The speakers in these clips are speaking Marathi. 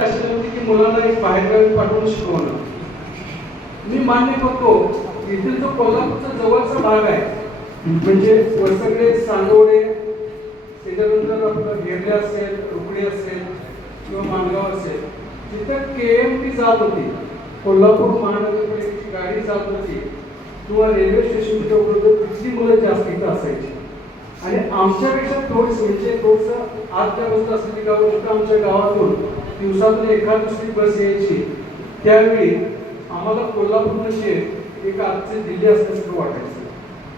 की मुलांना एक बाहेरगावी पाठवून शिकवणं. मी मान्य करतो इथे जो कोल्हापूरचा जवळचा भाग आहे म्हणजे वसगडे, सांगोडे, त्याच्यानंतर आपलं घेरले असेल, रुकडी असेल किंवा माणगाव असेल, जिथं KMT जात होती, कोल्हापूर महानगरपालिकेची गाडी जात होती किंवा रेल्वे स्टेशनच्या उपलब्ध तिथली मुलं जास्त इथं असायची. आणि आमच्यापेक्षा थोडंसं म्हणजे थोडंसं आतल्या बाजूला असलेली गावं जिथं आमच्या गावातून दिवसातून एखाद दुसरी बस यायची, त्यावेळी आम्हाला कोल्हापूर म्हणजे एक आजचे दिल्ली असल्यासारखं वाटायचं.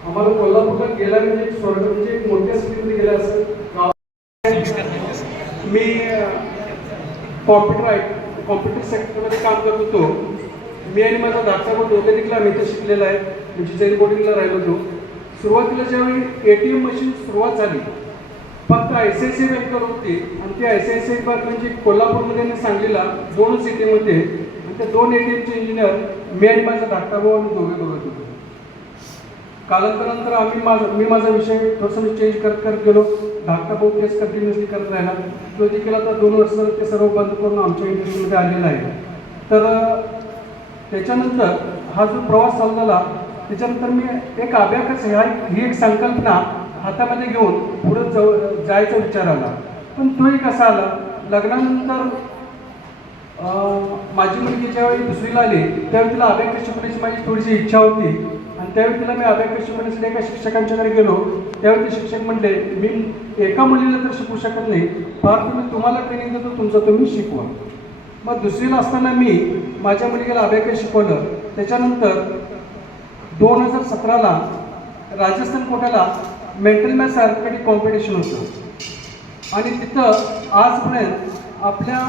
आम्हाला कोल्हापूरला गेला म्हणजे स्वर्ग म्हणजे एक मोठ्या सिटीमध्ये गेला असं गाव. मी कॉम्प्युटर सेक्टरमध्ये काम करत होतो. मी आणि माझा धाकटा भाऊ दोघेदेखील आम्ही इथं शिकलेला आहे, म्हणजे जैन बोर्डिंगला राहिलो होतो. सुरुवातीला ज्यावेळी ATM मशीन सुरुवात झाली फक्त ICICI बँकेवर होती आणि ती ICICI बँक म्हणजे कोल्हापूरमध्ये आणि सांगलीला दोनच ATM होते आणि त्या दोन ATMचे इंजिनियर मी आणि माझा धाकटा भाऊ आम्ही दोघे बघत होतो. कालांतरानंतर मी माझा विषय थोडंसं चेंज करत गेलो. धाकटा भाऊ तेच कंटिन्युअसली करत राहिला. तो देखील आता 2 वर्ष ते सर्व बंद करून आमच्या इंडस्ट्रीमध्ये आलेला आहे. तर त्याच्यानंतर हा जो प्रवास चालू झाला त्याच्यानंतर मी एक अभ्यास ही एक संकल्पना हातामध्ये घेऊन पुढे जायचा विचार आला. पण तोही कसा आला, लग्नानंतर माझी मुलगी ज्यावेळी 2रीला आली त्यावेळी तिला अभ्यास शिकवण्याची माझी थोडीशी इच्छा होती आणि त्यावेळी तिला मी अभ्यास शिकवण्यासाठी एका शिक्षकांच्याकडे गेलो. त्यावेळी ते शिक्षक म्हटले, मी एका मुलीला तर शिकवू शकत नाही, फार तुम्हाला ट्रेनिंग देतो, तुमचं तुम्ही शिकवा. मग 2रीला असताना मी माझ्या मुलगीला अभ्यास शिकवलं. त्याच्यानंतर 2017ला राजस्थान कोट्याला मेंटल मॅथ्स अर्थमॅटिक कॉम्पिटिशन होतं आणि तिथं आजपर्यंत आपल्या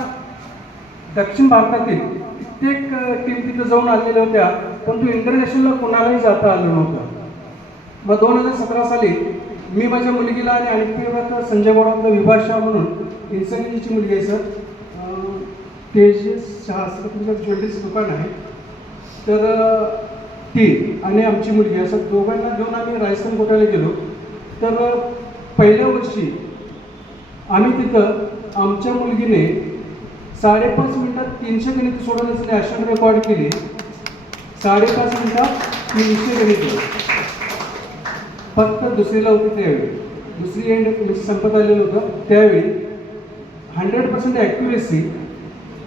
दक्षिण भारतातील कित्येक टीम तिथं जाऊन आलेल्या होत्या, परंतु इंटरनॅशनलला कोणालाही जाता आलं नव्हतं. मग 2017 साली मी माझ्या मुलगीला आणि आणखी संजय बोरातला विभाषा म्हणून इन्सर्जीची मुलगी आहे सर, तेजस तुमचं ज्वेलरीचं दुकान आहे, तर ती आणि आमची मुलगी असं दोघांना घेऊन आम्ही राजस्थान कोट्याला गेलो. तर पहिल्या वर्षी आम्ही तिथं आमच्या मुलगीने 5.5 मिनिटात 300 गणित सोडवण्याची नॅशनल रेकॉर्ड केली. 5.5 मिनिटात 300 गणित फक्त 2रीला होती त्यावेळी. 2री एंड संपत आलेलं होतं त्यावेळी 100% ॲक्युरेसी.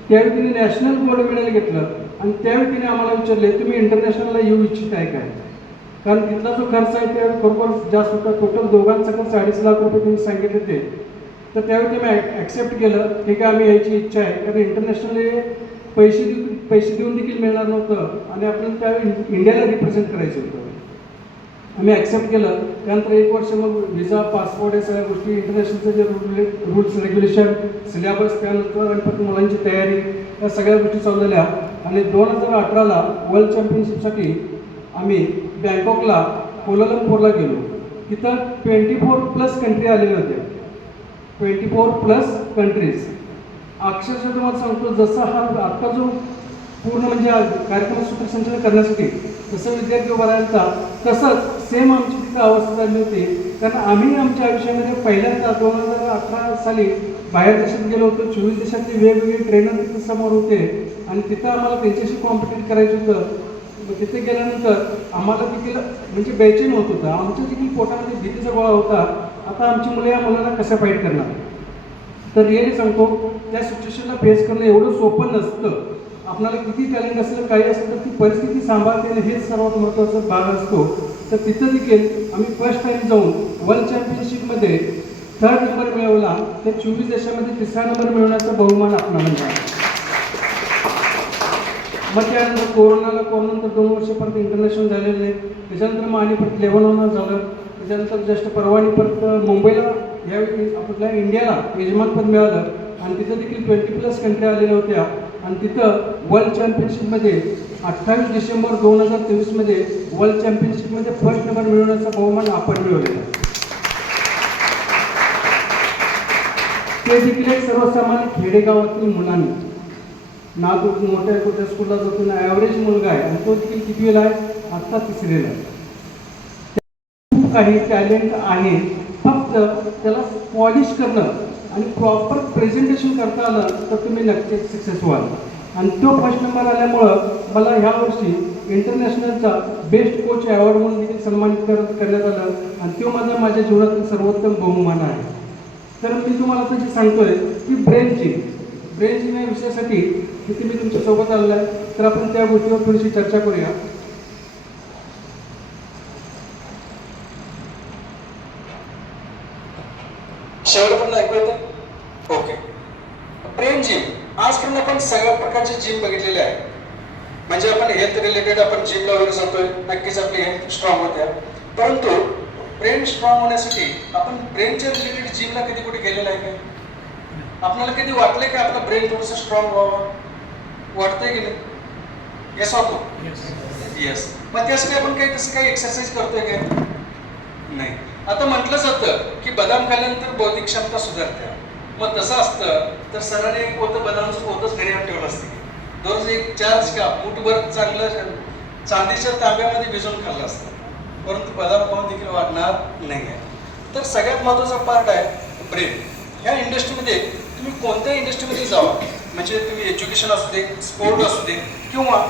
त्यावेळी तिने नॅशनल गोल्ड मेडल घेतलं आणि त्यावेळी तिने आम्हाला विचारले, तुम्ही इंटरनॅशनलला येऊ इच्छित आहे काय? कारण तिथला जो खर्च आहे ते बरोबर जास्त होता. टोटल दोघांचा खर्च 2.5 लाख रुपये तुम्ही सांगितले ते. तर त्यावेळी ते मी ॲक्सेप्ट केलं, ठीक आहे आम्ही यायची इच्छा आहे. कारण इंटरनॅशनल पैसे देऊन देखील मिळणार नव्हतं आणि आपल्याला त्यावेळी इंडियाला रिप्रेझेंट करायचं होतं. आम्ही ॲक्सेप्ट केलं. त्यानंतर 1 वर्ष मग व्हिसा, पासपोर्ट या सगळ्या गोष्टी, इंटरनॅशनलचे जे रूल्स रेग्युलेशन, सिलेबस, त्यानंतर गणपती मुलांची तयारी, या सगळ्या गोष्टी चालू झाल्या. आणि 2018ला वर्ल्ड चॅम्पियनशिपसाठी आम्ही बँकॉकला, कोलालंपूरला गेलो. तिथं 24+ कंट्री आलेल्या होत्या. 24+ कंट्रीज. अक्षरशः तुम्हाला सांगतो, जसा हा आत्ता जो पूर्ण म्हणजे कार्यक्रम सूत्रसंचालन करण्यासाठी जसं विद्यार्थी उभा राहायचा तसंच सेम आमची तिथं अवस्था झाली होती. कारण आम्ही आमच्या आयुष्यामध्ये पहिल्यांदा 2018 साली बाहेर देशात गेलो होतो. 24 देशातले वेगवेगळे ट्रेनर तिथं समोर होते आणि तिथं आम्हाला त्यांच्याशी कॉम्पिटिट करायचं होतं. मग तिथे गेल्यानंतर आम्हाला देखील म्हणजे बेचैन होत होतं. आमच्या देखील पोटामध्ये भीतीचा गोळा होता, आता आमची मुलं या मुलांना कसं फाईट करणार. तर रिअली सांगतो, त्या सिच्युएशनला फेस करणं एवढं सोपं नसतं. आपल्याला किती टॅलेंट असेल, काही असेल तर ती परिस्थिती सांभाळते हेच सर्वात महत्त्वाचा भाग असतो. तर तिथं देखील आम्ही फर्स्ट टाईम जाऊन वर्ल्ड चॅम्पियनशिपमध्ये 3rd नंबर मिळवला. त्या 24 देशामध्ये 3रा नंबर मिळवण्याचा बहुमान आपल्याला मिळाला. मग त्यानंतर कोरोनानंतर 2 वर्ष परत इंटरनॅशनल झालेलं आहे. त्याच्यानंतर मग आणि परत लेबनॉनला झालं. त्याच्यानंतर जस्ट परवानी परत मुंबईला यावेळी आपल्या इंडियाला यजमानपद मिळालं आणि तिथं देखील 20+ कंट्री आलेल्या होत्या. आणि तिथं वर्ल्ड चॅम्पियनशिपमध्ये 28 डिसेंबर 2023मध्ये वर्ल्ड चॅम्पियनशिपमध्ये फर्स्ट नंबर मिळवण्याचा बहुमान आपण मिळवलेला. ते देखील एक सर्वसामान्य खेडेगावातील मुलांनी, ना तो मोठ्या कुठल्या स्कूलला जातो ना ॲव्हरेज मुलगा आहे आणि तो देखील कितवीला आहे, आत्ता 3रीला. खूप काही टॅलेंट आहे, फक्त त्याला पॉलिश करणं आणि प्रॉपर प्रेझेंटेशन करता आलं तर तुम्ही नक्कीच सक्सेस व्हाल. आणि तो फर्स्ट नंबर आल्यामुळं मला ह्या वर्षी इंटरनॅशनलचा बेस्ट कोच अवॉर्ड म्हणून देखील सन्मानित करण्यात आलं आणि तो माझ्या जीवनातील सर्वोत्तम बहुमान आहे. तर मी तुम्हाला आता जे सांगतोय की ब्रेन जिम या विषयासाठी तिथे मी तुमच्यासोबत आलेला आहे. तर आपण त्या गोष्टीवर थोडीशी चर्चा करूया. शेवटपर्यंत ऐकू येतं? ओके. ब्रेन जिम, आजपर्यंत आपण सगळ्या प्रकारचे जिम बघितलेले आहे. म्हणजे आपण हेल्थ रिलेटेड आपण जिमला वगैरे जातोय, नक्कीच आपली हेल्थ स्ट्रॉंग होत्या. परंतु ब्रेन स्ट्रॉंग होण्यासाठी आपण ब्रेनच्या रिलेटेड जिमला कधी कुठे गेलेलं आहे का? आपल्याला कधी वाटलंय की आपला ब्रेन थोडंसं स्ट्रॉंग व्हावं? वाटतंय की नाही? येस होतो? येस. मग त्यासाठी आपण काही तसं काही एक्सरसाइज करतोय काय? नाही. आता म्हटलं जातं की बदाम खाल्ल्यानंतर बौद्धिक क्षमता सुधारते. मग तसं असतं तर सरांनी एक पोतं बदामचं पोतच घरी आणून ठेवलं असतं. दररोज एक 4 काप मुठभर चांगलं चांदीच्या तांब्यामध्ये भिजवून खाल्लं असतं. परंतु बदाम खाऊन देखील वाढणार नाही आहे. तर सगळ्यात महत्त्वाचा पार्ट आहे ब्रेन. ह्या इंडस्ट्रीमध्ये तुम्ही कोणत्याही इंडस्ट्रीमध्ये जावा, म्हणजे तुम्ही एज्युकेशन असू दे, स्पोर्ट असू दे किंवा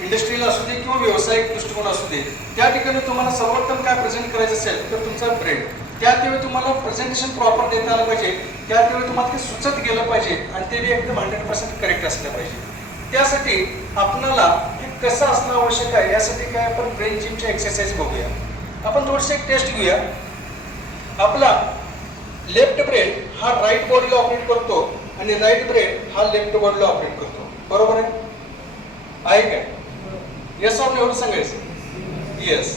इंडस्ट्रीला असू दे किंवा व्यावसायिक दृष्टिकोन असू दे, त्या ठिकाणी तुम्हाला सर्वोत्तम काय प्रेझेंट करायचं असेल तर तुमचा ब्रेन. त्यावेळी तुम्हाला प्रेझेंटेशन प्रॉपर देता आलं पाहिजे, त्यावेळी तुम्हाला ते सुचत गेलं पाहिजे आणि ते बी एकदम 100% करेक्ट असलं पाहिजे. त्यासाठी आपल्याला हे कसं असणं आवश्यक आहे, यासाठी काय आपण ब्रेन जिमची एक्सरसाइज बघूया. आपण थोडीशी एक टेस्ट घेऊया. आपला लेफ्ट ब्रेन हा राईट बॉडीला ऑपरेट करतो आणि राईट ब्रेन हा लेफ्ट बॉडीला ऑपरेट करतो. बरोबर आहे काय? येस ऑर नो एवढं सांगायचं? येस.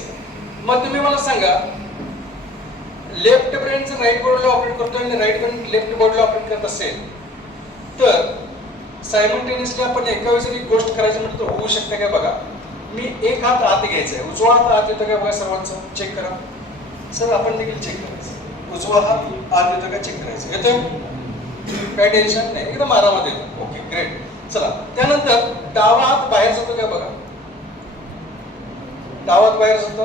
मग तुम्ही मला सांगा, लेफ्ट ब्रेन जर राईट बॉडीला ऑपरेट करतो आणि राईट ब्रेन लेफ्ट बॉडीला ऑपरेट करत असेल तर सायमल्टेनियसली आपण एका वेळेस एक गोष्ट करायची म्हणजे तो होऊ शकते काय बघा. मी एक हात आत घ्यायचा आहे, उजवा हात आत येतो का बघा, सर्वांचं चेक करा. सर आपण देखील चेक करायचं, उजवा हात आत येतो का चेक करायचं. येतोय? काही टेन्शन नाही, एकदम आरामात येतो. Okay great. चला, त्यानंतर डावा हात बाहेर जातो का बघा, डावा हात बाहेर जातो.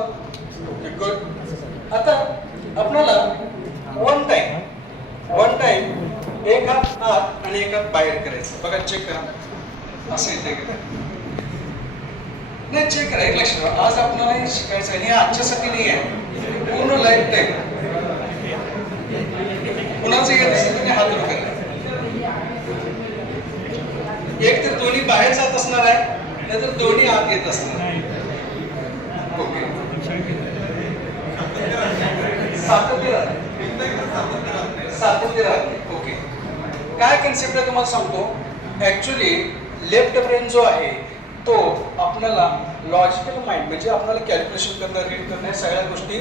Okay good. आता आपल्याला वन टाइम एक हात आत आणि एक हात बाहेर करायचं. बघा चेक करा, असं येते का? नाही चेक करा, एक लक्ष ठेवा. आज आपल्याला हे शिकायचं आहे, हे आजच्यासाठी नाही आहे, पूर्ण लाईफ टाईम. कुणाचं येत असेल तर हात वर करा. एक तर दोन्ही बाहेर जात असणार आहे, नाहीतर दोन्ही आत येत असणार आहे. ओके. सातत्य राहते. ओके. काय कन्सेप्ट आहे तुम्हाला सांगतो. ऍक्च्युली लेफ्ट ब्रेन जो आहे तो आपल्याला लॉजिकल माइंड, म्हणजे आपल्याला कॅल्क्युलेशन करणं, रीड करणं, सगळ्या गोष्टी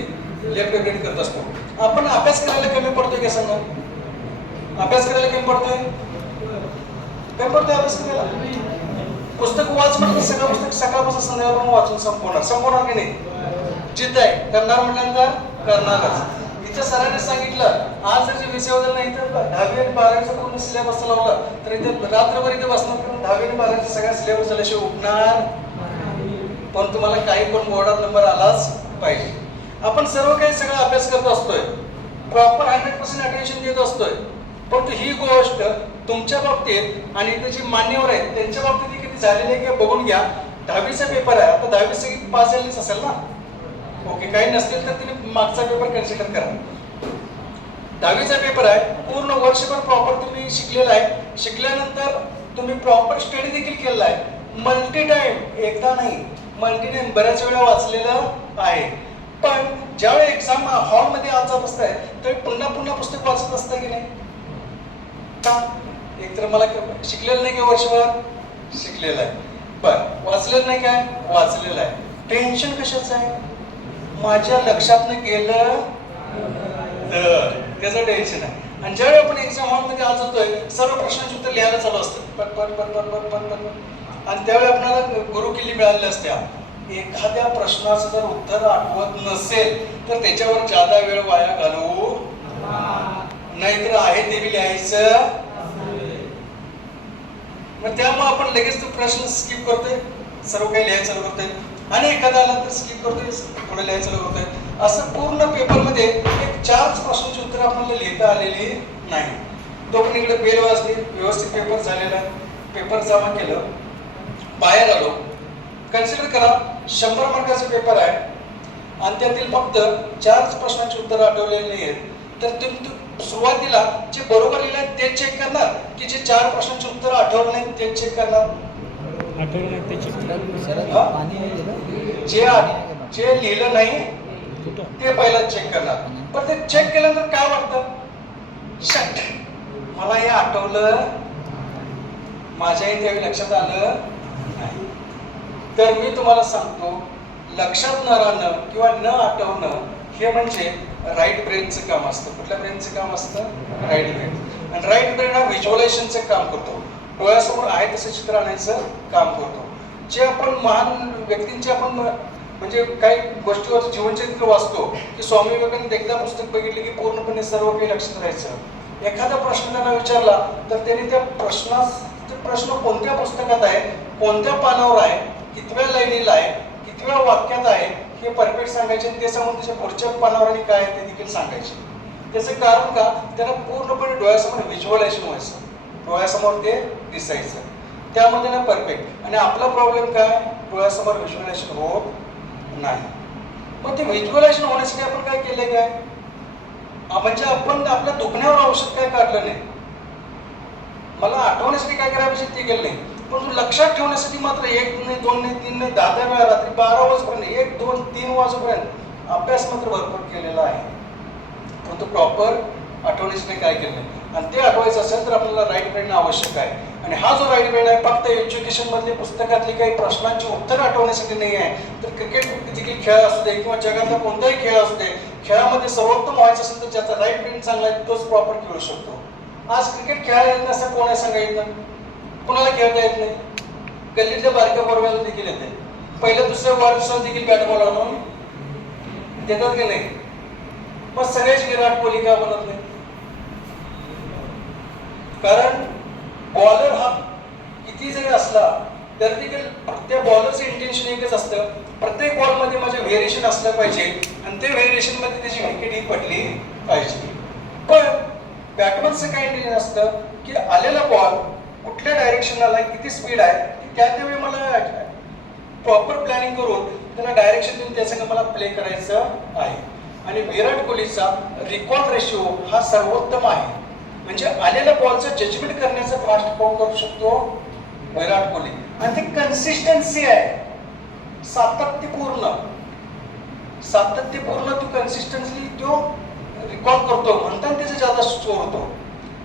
लेफ्ट ब्रेन करत असतो. आपण अभ्यास करायला कमी पडतोय का सांगा? अभ्यास करायला कमी पडतोय? कमी पडतोय अभ्यास करायला? पुस्तक वाच म्हटलं सगळं पुस्तक सकाळपासून संध्याकाळपर्यंत वाचून संपवणार की नाही? जिद्द आहे, करणार म्हटल्यानंतर करणारच. इथं सरांनी सांगितलं आज जर विषय वगैरे नाही तर 10वी आणि 12वीचा पूर्ण सिलेबस लावला तर इथे रात्रभर इथे बसणार, कारण 10वी आणि 12वीचा सगळा सिलेबस झाल्याशिवाय उठणार. पण तुम्हाला काही पण बोर्डात नंबर आलाच पाहिजे. आपण सर्व काही सगळा अभ्यास करत असतोय, प्रॉपर 100% अटेन्शन देत असतोय. परंतु ही गोष्ट तुमच्या बाबतीत आणि इथे जे मान्यवर आहेत त्यांच्या बाबतीत किती झालेली आहे किंवा बघून घ्या. 10वीचा पेपर आहे, आता 10वी सगळी पास झालीच असेल ना? ओके. काही नसतील तर तिने मागचा पेपर कन्सिडर करा. 10वीचा पेपर आहे, पूर्ण वर्षभर प्रॉपर तुम्ही शिकलेला आहे. शिकल्यानंतर तुम्ही प्रॉपर स्टडी देखील केलेला आहे. मल्टी टाइम, एकदा नाही मल्टी टाइम बऱ्याच वेळा वाचलेलं आहे. पण ज्यावेळी एक्झाम हॉलमध्ये आज जात असताय तर पुन्हा पुन्हा पुस्तक वाचत असताय की नाही? का? एकतर मला शिकलेलं नाही का? वर्षभर शिकलेलं आहे. पण वाचलेलं नाही काय? वाचलेलं आहे. टेन्शन कशाचं आहे? माझ्या लक्षातनं गेलं तर त्याचं टेन्शन आहे. आणि ज्यावेळी आपण एक्झाम हॉलमध्ये आज होतोय सर्व प्रश्नांची उत्तर लिहायला चालू असतं आणि त्यावेळी आपल्याला गुरुकिल्ली मिळालेल्या असत्या. एखाद्या प्रश्नाचं जर उत्तर आठवत नसेल तर त्याच्यावर जादा वेळ वाया घालवू, नाहीतर आहे ते बी लिहायचं. मग त्यामुळे आपण लगेच तो प्रश्न स्किप करतोय, सर्व काही लिहायचं चालू करतोय आणि एखादा आला तर स्किप करतोय, पुढे लिहायचं चालू करतोय. असं पूर्ण पेपरमध्ये एक 4 प्रश्नांची उत्तर आपल्याला लिहिता आलेली नाही. तो पण इकडे बेल वाजली, व्यवस्थित पेपर झालेला, पेपर जमा केलं, बाहेर आलो. कन्सिडर करा 100 मार्काचा पेपर आहे आणि त्यातील फक्त 4 प्रश्नांची उत्तरं आठवलेली नाही आहेत. तर तुम्ही सुरुवातीला जे बरोबर लिहिलं आहे तेच चेक करणार की जे 4 प्रश्नांची उत्तरं आठवलं नाही तेच चेक करणार? जे लिहिलं नाही ते पहिला चेक करणार. पण ते चेक केल्यानंतर काय वाटतं, शट, मला हे आठवलं, माझ्याही त्यावेळी लक्षात आलं नाही. तर मी तुम्हाला सांगतो, लक्षात न राहणं किंवा न आठवणं हे म्हणजे राईट ब्रेनचं काम असतं. कुठल्या ब्रेनचं काम असतं? Right brain. आणि राईट ब्रेन हा व्हिज्युअलायझेशनचं काम करतो, डोळ्यासमोर आहे तसं चित्र आणायचं काम करतो. जे आपण महान व्यक्तींचे आपण म्हणजे काही गोष्टीवर जीवनचरित्र वाचतो की स्वामी विवेकानंद एकदा पुस्तक बघितले की पूर्णपणे सर्व काही लक्षात राहायचं. एखादा प्रश्न त्यांना विचारला तर त्यांनी त्या प्रश्न कोणत्या पुस्तकात आहे, कोणत्या पानावर आहे, कितव्या लाईनीला आहे, कितव्या वाक्यात आहे हे परफेक्ट सांगायचे आणि ते सांगून त्याच्या पुढच्या पानावर आणि काय आहे ते देखील सांगायचे. त्याचं कारण का, त्यांना पूर्णपणे डोळ्यासमोर व्हिज्युअलायझेशन व्हायचं, डोळ्यासमोर ते दिसायचं, त्यामध्ये ना परफेक्ट. आणि आपला प्रॉब्लेम काय, डोळ्यासमोर व्हिज्युअलायझेशन होत नाही. मग ते व्हिज्युअलायझेशन होण्यासाठी आपण काय केलं, काय म्हणजे आपण आपल्या दुखण्यावर औषध काय काढलं नाही. मला आठवण्यासाठी काय करायला पाहिजे ते केलं नाही, पण लक्षात ठेवण्यासाठी मात्र 1 नाही 2 नाही 3 नाही 10 वेळा रात्री 12 वाजेपर्यंत 1 2 3 वाजेपर्यंत अभ्यास मात्र भरपूर केलेला आहे. पण तो प्रॉपर आठवण्यासाठी काय केलं नाही. आणि ते आठवायचं असेल तर आपल्याला राईट ब्रेन आवश्यक आहे. आणि हा जो राईट ब्रेन आहे फक्त एज्युकेशन मधले पुस्तकातली काही प्रश्नांची उत्तर आठवण्यासाठी नाही आहे, तर क्रिकेट देखील खेळ असू दे किंवा जगातला कोणताही खेळ असू दे, खेळामध्ये सर्वोत्तम व्हायचं असेल तर ज्याचा राईट ब्रेन चांगला आहे तोच प्रॉपर खेळू शकतो. आज क्रिकेट खेळायला येत असं कोण आहे सांगायचं, कोणाला खेळता येत नाही. गल्लीतल्या बारक्या पोराला देखील येते, पहिल्या दुसऱ्या वाढदिवसाला देखील बॅट बॉल आणून देतात की नाही. मग सगळ्याच विराट कोहली का बनत नाही? कारण बॉलर हा किती जरी असला तर देखील त्या बॉलरचं इंटेन्शन एकच असतं, प्रत्येक बॉलमध्ये माझे व्हेरिएशन असलं पाहिजे आणि ते व्हेरिएशन मध्ये त्याची विकेट ही पडली पाहिजे. पण बॅटमॅनचं काय इंटेन्शन असतं की आलेला बॉल कुठल्या डायरेक्शन आला, किती स्पीड आहे, त्यावेळी मला प्रॉपर प्लॅनिंग करून त्याला डायरेक्शन देऊन त्याचं मला प्ले करायचं आहे. आणि विराट कोहलीचा रिकॉर्ड रेशिओ हा सर्वोत्तम आहे. म्हणजे आलेल्या बॉलचं जजमेंट करण्याचं फास्ट कोण करू शकतो? विराट कोहली. आणि ती कन्सिस्टन्सी आहे, सातत्यपूर्ण तो कन्सिस्टन्सली तो रेकॉर्ड करतो, म्हणताना त्याचा जादा स्कोर होतो.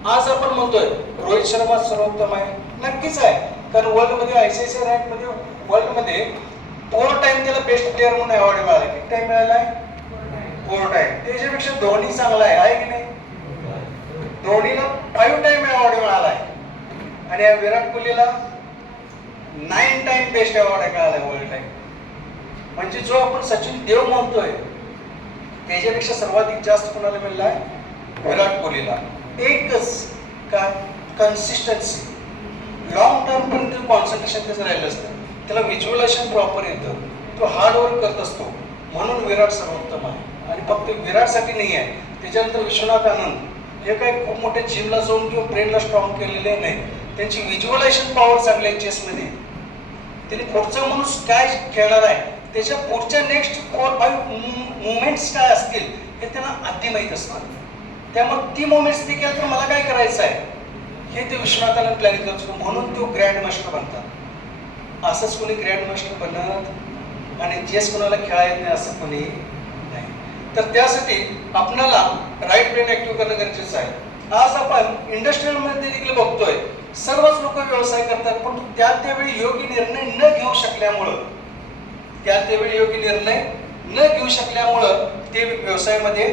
आज आपण म्हणतोय रोहित शर्मा सर्वोत्तम आहे, नक्कीच आहे, कारण वर्ल्डमध्ये ICICI रँकमध्ये वर्ल्डमध्ये 4 टाइम त्याला बेस्ट प्लेअर म्हणून अवॉर्ड मिळाला. किती टाइम मिळालाय? 4 टाइम. त्याच्यापेक्षा धोनी चांगला आहे की नाही? धोनीला 5 टाइम अवॉर्ड मिळाला आहे आणि विराट कोहलीला 9 टाइम बेस्ट अवॉर्ड मिळाला वर्ल्ड टाइम. म्हणजे जो आपण सचिन देव म्हणतोय त्याच्यापेक्षा सर्वाधिक जास्त कोणाला मिळाला आहे? विराट कोहलीला. एकच काय, कन्सिस्टन्सी, लॉंग टर्म पर्यंत कॉन्सन्ट्रेशन त्याचं राहिलं असतं, त्याला व्हिज्युअलायझेशन प्रॉपर येतं, तो हार्ड वर्क करत असतो, म्हणून विराट सर्वोत्तम आहे. आणि फक्त विराटसाठी नाही आहे, त्याच्यानंतर विश्वनाथ आनंद हे काही खूप मोठ्या जिमला जाऊन किंवा ब्रेनला स्ट्रॉंग केलेले नाही, त्यांची व्हिज्युअलायझेशन पॉवर चांगली आहे चेसमध्ये. त्यांनी पुढचा माणूस काय खेळणार आहे, त्याच्या पुढच्या नेक्स्ट 4-5 मुवमेंट्स काय असतील हे त्यांना आधी माहीत असणार. त्यामुळे ती मुवमेंट्स ती केलं तर मला काय करायचं आहे हे ते विश्वनाथानं प्लॅनिंग करतो, म्हणून तो ग्रँड मास्टर बनतात. असंच कोणी ग्रँड मास्टर बनत आणि चेस कोणाला खेळा येत नाही असं कोणी नाही. तर त्यासाठी आपल्याला राईट ब्रेन ऍक्टिव्ह करणं गरजेचं आहे. आज आपण इंडस्ट्रीमध्ये देखील बघतोय सर्वच लोक व्यवसाय करतात, पण त्यावेळी योग्य निर्णय न घेऊ शकल्यामुळं ते व्यवसायामध्ये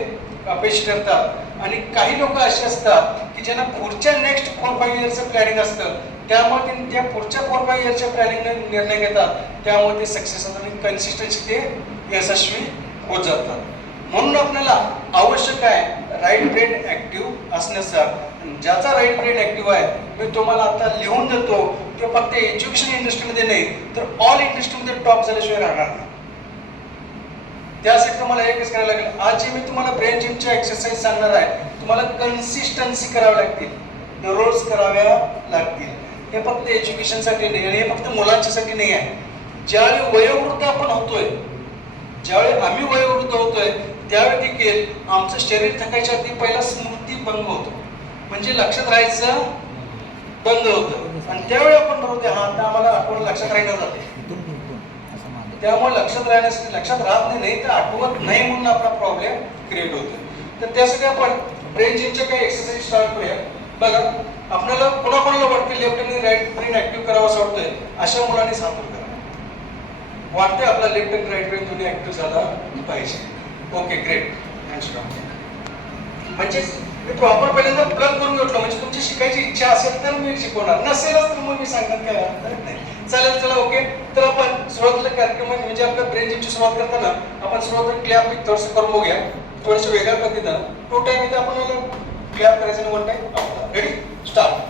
अपयश करतात. आणि काही लोक असे असतात की ज्यांना पुढच्या नेक्स्ट 4-5 इयर्सचं प्लॅनिंग असतं, त्यामुळे ते त्या पुढच्या 4-5 इयर्सच्या प्लॅनिंगने निर्णय घेतात, त्यामुळे ते सक्सेस होतात आणि कन्सिस्टन्सी ते यशस्वी होत जातात. म्हणून आपल्याला आवश्यक आहे राईट ब्रेन ऍक्टिव्ह असण्याचा. ज्याचा राईट ब्रेन ऍक्टिव्ह आहे मी तुम्हाला आता लिहून देतो, ते फक्त एज्युकेशन इंडस्ट्रीमध्ये नाही तर ऑल इंडस्ट्रीमध्ये टॉप झाल्याशिवाय राहणार नाही. त्यासाठी तुम्हाला एकच करायला लागेल, आज जे मी तुम्हाला ब्रेन जिमच्या एक्सरसाइज सांगणार आहे तुम्हाला कन्सिस्टन्सी करावी लागतील. दररोज कराव्या लागतील. हे फक्त एज्युकेशनसाठी नाही आणि हे फक्त मुलांच्यासाठी नाही आहे. ज्यावेळी वयोवृद्ध आपण होतोय, ज्यावेळी आम्ही वयोवृद्ध होतोय, त्यावेळी देखील आमचं शरीर थकायच्या आधी पहिला स्मृती भंग होतो, म्हणजे लक्षात राहायचं बंद होतं. आणि त्यावेळी आपण ठरवते हा आता आम्हाला आठवण लक्षात राहिलं जाते. त्यामुळे लक्षात राहण्यासाठी लक्षात राहत नाही तर आठवत नाही म्हणून आपला प्रॉब्लेम क्रिएट होतो. तर त्यासाठी आपण ब्रेन जिमच्या काही एक्सरसाइज स्टार्ट करूया. बघा, आपल्याला कोणाकोणाला वाटते लेफ्ट आणि राईट ब्रेन ऍक्टिव्ह करावं असं वाटतंय, अशा मुलांनी हात वर करा. वाटते आपला लेफ्ट आणि राईट ब्रेन दोन्ही ऍक्टिव्ह झाला पाहिजे. Okay, great. म्हणजे मी प्रॉपर पहिल्यांदा प्लग करून घेतलो, म्हणजे तुमची शिकायची इच्छा असेल तर मी शिकवणार, नसेलच तर मग मी सांगणार काय हरकत नाही. चालेल, चला ओके. तर आपण सुरुवातीला कार्यक्रम म्हणजे आपल्या ब्रेन जिमची सुरुवात करताना आपण सुरुवातीला क्लॅप थोडंसं करून बघूया, थोडंसं वेगळ्या पद्धतीनं. 2 टाइम इथे आपण क्लॅप करायचं आणि 1 टाइम. Ready, start.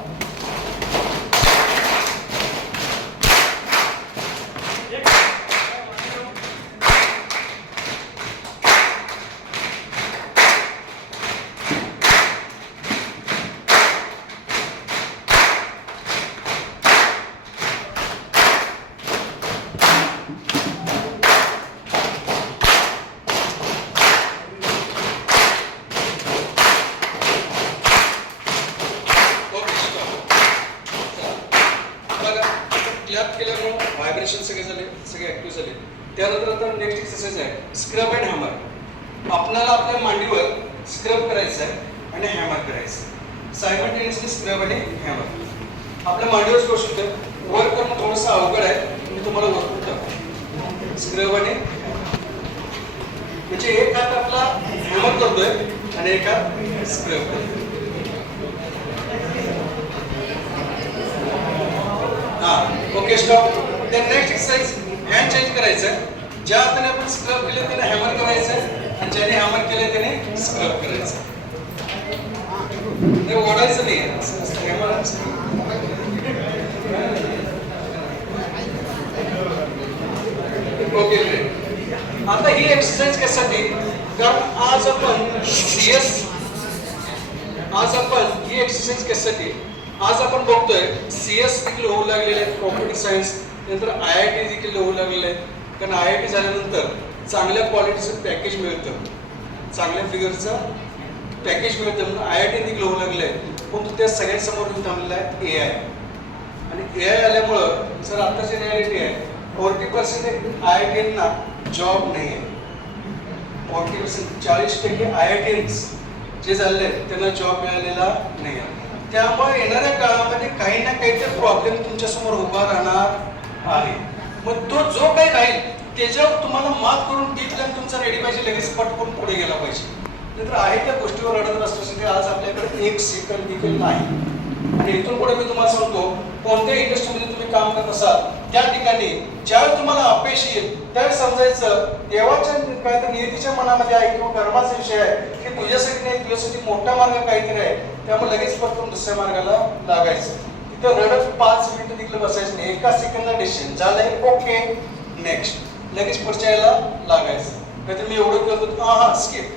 क्लॅप केल्यामुळे व्हायब्रेशन सगळे झाले, सगळे ऍक्टिव्ह झाले. त्यानंतर आता नेक्स्ट एक्सरसाइज आहे स्क्रब अँड हॅमर. आपल्याला आपल्या मांडीवर स्क्रब करायचं आहे आणि हॅमर करायचं. सायमल्टेनियसली स्क्रब आणि हॅमर आपल्या मांडीवर करू शकतो. वर करणं थोडंसं अवघड आहे, मी तुम्हाला वर करून दाखवतो. स्क्रब आणि म्हणजे एक हात आपला हॅमर करतोय आणि एक हात स्क्रब करतोय. Okay, stop. Then next exercise hand change करायचं. ज्या हाताने आपण स्क्रब केले त्याने हॅमर करायचं आणि ज्याने हॅमर केले त्याने स्क्रब करायचं. हे ओढायचं नाही, हॅमर. ओके, आता ही एक्सरसाइज कशासाठी? कारण आज आपण ही एक्सरसाइज कशासाठी आज आपण बघतोय CS देखील होऊ लागलेले आहेत, प्रॉपर्टी सायन्स, नंतर IIT देखील होऊ लागलेले आहेत. कारण IIT झाल्यानंतर चांगल्या क्वालिटीचं पॅकेज मिळतं, चांगल्या फिगरचं पॅकेज मिळतं, म्हणून IIT देखील होऊ लागले आहे. पण त्या सगळ्यांसमोर येऊन थांबलेला आहे AI. आणि AI आल्यामुळं सर आत्ताची रियालिटी आहे 40% IITना जॉब नाही आहे. 40% 40% IITs जे झाले आहेत त्यांना जॉब मिळालेला नाही आहे. त्यामुळे येणाऱ्या काळामध्ये काही ना काहीतरी प्रॉब्लेम तुमच्यासमोर उभा राहणार आहे. मग तो जो काही राहील त्याच्यावर तुम्हाला मात करून ती प्लॅन तुमचा रेडी पाहिजे, लगेच पटकन पुढे गेला पाहिजे. नंतर आहे त्या गोष्टीवर रडत असण्यासाठी आज आपल्याकडे 1 सेकंद देखील नाही. आणि इथून पुढे मी तुम्हाला सांगतो, कोणत्याही इंडस्ट्रीमध्ये तुम्ही काम करत असाल त्या ठिकाणी ज्यावेळी तुम्हाला अपयश येईल त्यावेळी समजायचं देवाच्या काहीतरी नियतीच्या मनामध्ये आहे किंवा कर्माचा विषय आहे की तुझ्यासाठी नाही, तुझ्यासाठी मोठा मार्ग काहीतरी आहे. त्यामुळे लगेच पटकन दुसऱ्या मार्गाला लागायचं. तिथं रडत 5 मिनिटं देखील बसायचं नाही. 1 सेकंदला डिसिजन झालंय, ओके नेक्स्ट, लगेच पुढच्या याला लागायचं. नाहीतर मी एवढं करतो हा स्किप,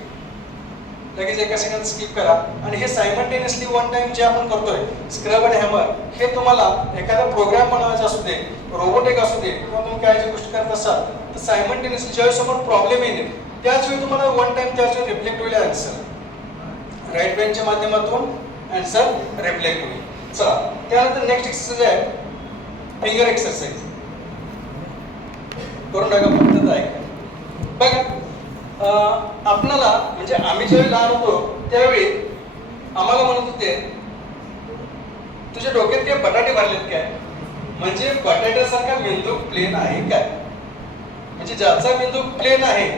लगेच 1 सेकंद स्किप करा. आणि हे सायमल्टेनियसली 1 टाइम जे आपण करतोय स्क्रब आणि हॅमर, हे तुम्हाला एखादा प्रोग्राम बनवायचा असू दे, रोबोटिक असू दे, किंवा तुम्ही काय जी गोष्ट करत असाल तर सायमल्टेनियसली ज्यावेळी समोर प्रॉब्लेम येईल त्याच वेळी तुम्हाला 1 टाइम त्याच वेळी रिफ्लेक्ट होईल आन्सर. राईट ब्रेनच्या माध्यमातून आन्सर रिफ्लेक्ट होईल. चला, त्यानंतर नेक्स्ट एक्सरसाइज आहे फिंगर एक्सरसाइज. करून टाका फक्त ऐका. बघा, आपल्याला म्हणजे आम्ही ज्यावेळी लहान होतो त्यावेळी आम्हाला म्हणत होते तुझ्या डोक्यात काय बटाटे भरलेत काय, म्हणजे बटाट्यासारखा मेंदू प्लेन आहे काय, म्हणजे ज्याचा मेंदू प्लेन आहे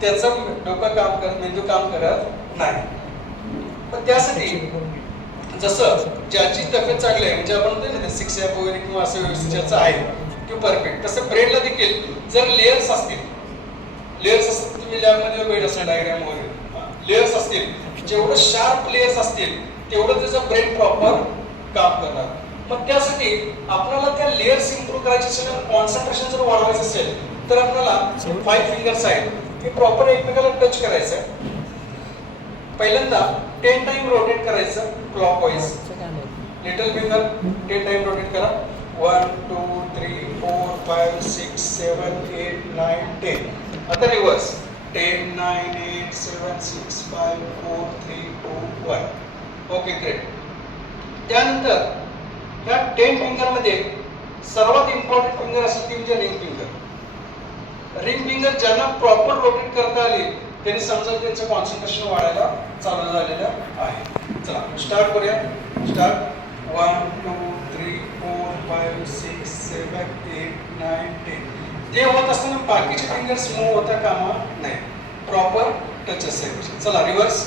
त्याचं डोकं काम करत, मेंदू काम करत नाही. पण त्यासाठी जसं ज्याची तब्येत चांगली आहे, म्हणजे आपण म्हणतो ना 6 ॲप वगैरे किंवा असं व्यवस्थित ज्याचं आहे किंवा परफेक्ट, तसं ब्रेनला देखील जर लेयर्स असतील तुम्ही लॅबमध्ये वेळ असणार डायग्राम वगैरे लेयर्स असतील, जेवढं शार्प लेयर्स असतील तेवढं त्याचं ब्रेन प्रॉपर काम करणार. मग त्यासाठी आपल्याला त्या लेयर्स इम्प्रूव्ह करायचे असेल, कॉन्सन्ट्रेशन जर वाढवायचं असेल तर आपल्याला 5 फिंगर्स आहेत ते प्रॉपर एकमेकाला टच करायचं आहे. पहिल्यांदा 10 टाइम रोटेट करायचं clockwise. Little finger 10 time rotate करा. 1 2 3 4 5 6 7 8 9 10. आता रिव्हर्स 10 9 8 7 6 5 4 3 2 1. Okay great. त्यानंतर ह्या 10 फिंगर मध्ये सर्वात इम्पॉर्टंट फिंगर असेल ती म्हणजे रिंग फिंगर. रिंग फिंगर ज्यांना प्रॉपर रोटेट करता आली त्यांनी समजा त्यांचं कॉन्सन्ट्रेशन वाढायला चालू झालेलं आहे. चला स्टार्ट करूया. स्टार्ट 1 2 3 4 5 6 7 8 9 10. ते होत असताना बाकीचे फिंगर्स मूव्ह होता कामा नाही, प्रॉपर टच असायला. चला रिव्हर्स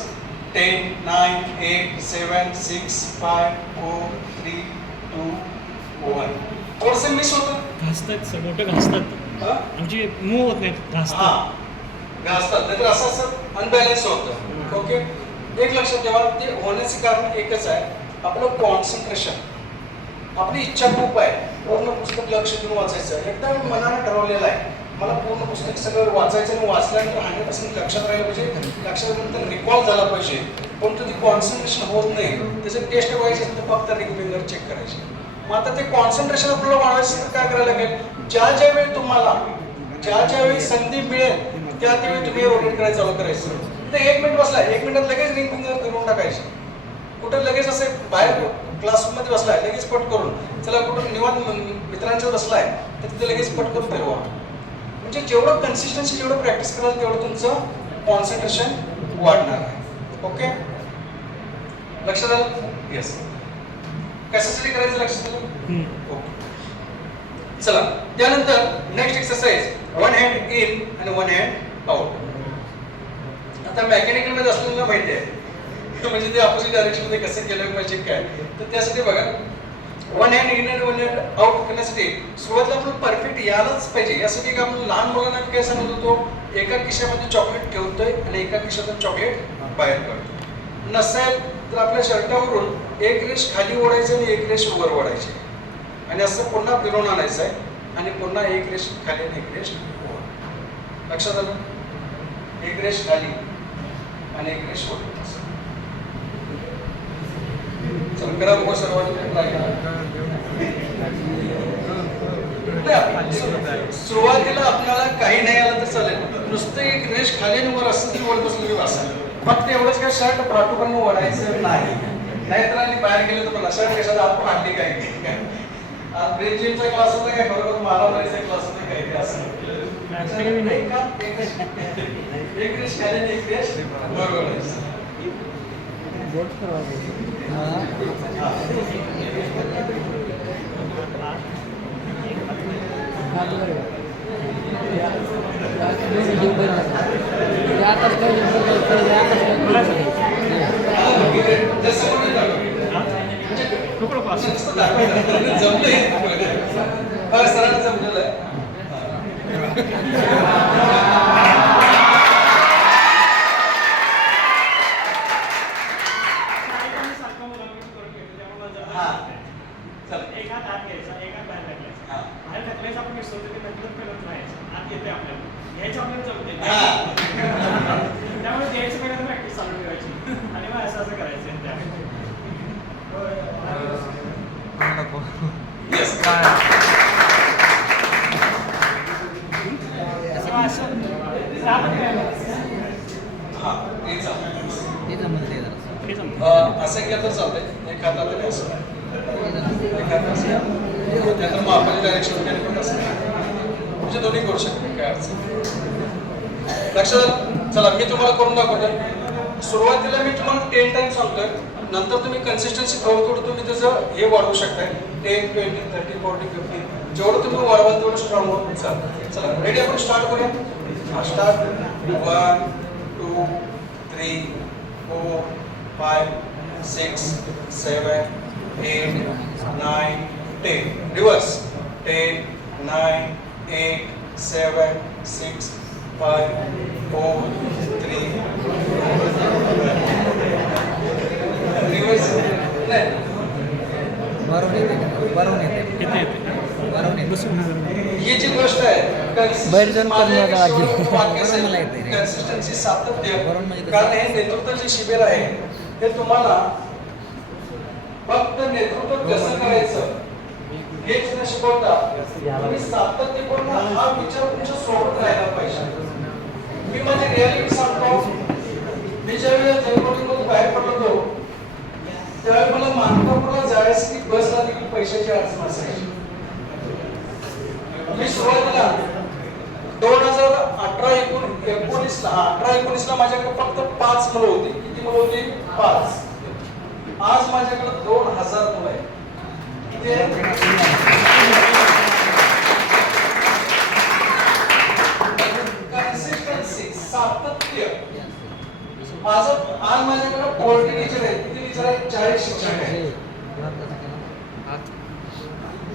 10 9 8 7 6 5 4 3 2 1. थोडंसं मिस होतं. घासतात सर, मोठं घासतात. आमची मूव होत नाहीत, घासतात. घासतात नाहीतर असं अनबॅलन्स होतं. ओके, एक लक्षात ठेवा, ते होण्याचं कारण एकच आहे, आपलं कॉन्सन्ट्रेशन. आपली इच्छा खूप आहे, पूर्ण पुस्तक लक्ष देऊन वाचायचं. एकदा मनाने ठरवलेलं आहे मला पूर्ण पुस्तक सगळं वाचायचं आणि वाचल्यानंतर 100% लक्षात राहिलं पाहिजे, लक्षात रिकॉल झाला पाहिजे. पण ते कॉन्सन्ट्रेशन होत नाही, त्याचं टेस्ट व्हायचे तर फक्त रिंग फिंगर चेक करायचे. मग आता ते कॉन्सन्ट्रेशन आपल्याला वाढवायचं तर काय करायला लागेल, ज्या वेळी तुम्हाला ज्या वेळी संधी मिळेल त्यावेळी तुम्ही रोटेट करायचं चालू करायचं. तर 1 मिनिट बसला, 1 मिनिटात लगेच रिंग फिंगर करून टाकायची. कुठं लगेच असे बाहेर क्लासरूममध्ये बसलाय लगेच पट करून, चला कुठं निवांत मित्रांच्या बसलाय तर तिथे लगेच पट करून फिरवा. म्हणजे जेवढं कन्सिस्टन्सी जेवढं प्रॅक्टिस कराल तेवढं तुमचं कॉन्सन्ट्रेशन वाढणार आहे. ओके, लक्षात आलं? येस. कशासाठी करायचं लक्षात आलं? ओके. चला त्यानंतर नेक्स्ट एक्सरसाइज, 1 हँड इन आणि 1 हँड आउट. आता मेकॅनिकल मध्ये असलेलं माहिती आहे म्हणजे ते अपोजिट डायरेक्शन मध्ये कसं केलं पाहिजे काय, तर त्यासाठी बघा 1 हँड इन आणि 1 हँड आउट करण्यासाठी सुरुवातीला आपण परफेक्ट यायलाच पाहिजे. यासाठी आपण लहान मुलांना काय सांगत होतो, एका खिशामध्ये चॉकलेट ठेवतोय आणि एका खिशातून चॉकलेट बाहेर काढतोय. नसेल तर आपल्या शर्टावरून एक रेष खाली ओढायची आणि एक रेष वर ओढायची आणि असं पुन्हा फिरवून आणायचं आहे आणि पुन्हा एक रेष खाली आणि एक रेष वर. लक्षात आलं? एक रेष खाली आणि एक रेष वर. चल करा बघू सर्वांनी ट्राय करा. सुरुवातीला आपल्याला काही नाही आलं तर चालेल, नुसतं एक रेष खाली आणि वर असं तरी वर बसलं तरी असेल. फक्त एवढंच काय शर्ट पाठोपाठ ओढायचं नाही, नाहीतर आणि बाहेर गेलं तर मला शर्ट कशाला आपण आणली काय. आज ब्रेक जिमचा क्लास होता काय, बरोबर मारामारीचा क्लास होता काय ते असं एक रेष खाली आणि एक रेष वर ओढायचं. सरांना जमलेलं आहे. एक हात आत घ्यायचा, एक हात बाहेर टाकायचा. बाहेर टाकल्यास आपण विसरतो की नंतर करत राहायचं. आत येते आपल्याला, घ्यायचं आपल्याला जमते. त्यामुळे घ्यायचं पहिल्यांदा प्रॅक्टिस चालू ठेवायची आणि मग असं असं करायचं. असं केलं तर चालतंय. एक हातात आणि असं, एक हात असं, नाहीतर मग आपण डायरेक्शन पण असं, म्हणजे दोन्ही करू शकतो, काय अडचण. लक्षात. चला मी तुम्हाला करून दाखवतो. सुरुवातीला मी तुम्हाला 10 टाइम सांगतोय, नंतर तुम्ही कन्सिस्टन्सी थोडं तुम्ही त्याचं हे वाढवू शकताय. 10 20 30 40 50 जेवढं तुम्ही वाढवाल तेवढं स्ट्रॉंग होत चालतं. चला रेडी, आपण स्टार्ट करूया. स्टार्ट 1 2 3 4 5 6 7 8 9 10. रिव्हर्स 10 9 8 7 6 5 4 3 रिव्हर्स नाही ही जी गोष्ट आहे कन्सिस्टन्सी सातत्य, कारण हे नेतृत्वाचे शिबिर आहे हे तुम्हाला फक्त नेतृत्व कसं करायचं हेच न शिकवता तुम्ही सातत्यपूर्ण हा विचार तुमच्या सोबत राहायला पाहिजे. मी माझी रियालिटी सांगतो. मी ज्यावेळेला जन्मभूमीतून बाहेर पडलो होतो त्यावेळी मला मानकापूरला जायसाठी बसला देखील पैशाची अडचण असायची. मी सुरुवातीला 2018-19 माझ्याकडे फक्त 5 मुलं होती. किती मुलं होती? 5. आज माझ्याकडे 2000 मुलं आहेत. कन्सिस्टन्सी, सातत्य. आज माझ्याकडे 40 टीचर आहेत. किती टीचर आहेत? 40 शिक्षक आहेत.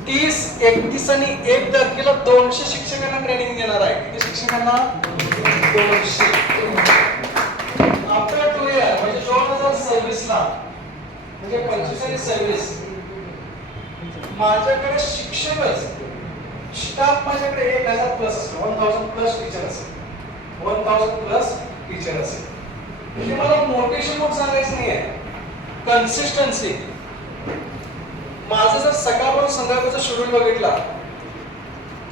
30, 31 आणि 1 तारखेला 200 शिक्षकांना ट्रेनिंग देणार आहे. किती शिक्षकांना? 200. आफ्टर 2 इयर म्हणजे 2026 ला म्हणजे 25 आणि 26 माझ्याकडे शिक्षकच स्टाफ माझ्याकडे 1000 प्लस असेल. 1000 प्लस टीचर असेल. 1000 प्लस टीचर असेल. म्हणजे मला मोटिवेशन म्हणून सांगायचं नाहीये. कन्सिस्टन्सी. माझं जर सकाळपासून संध्याकाळचा शेड्यूल बघितला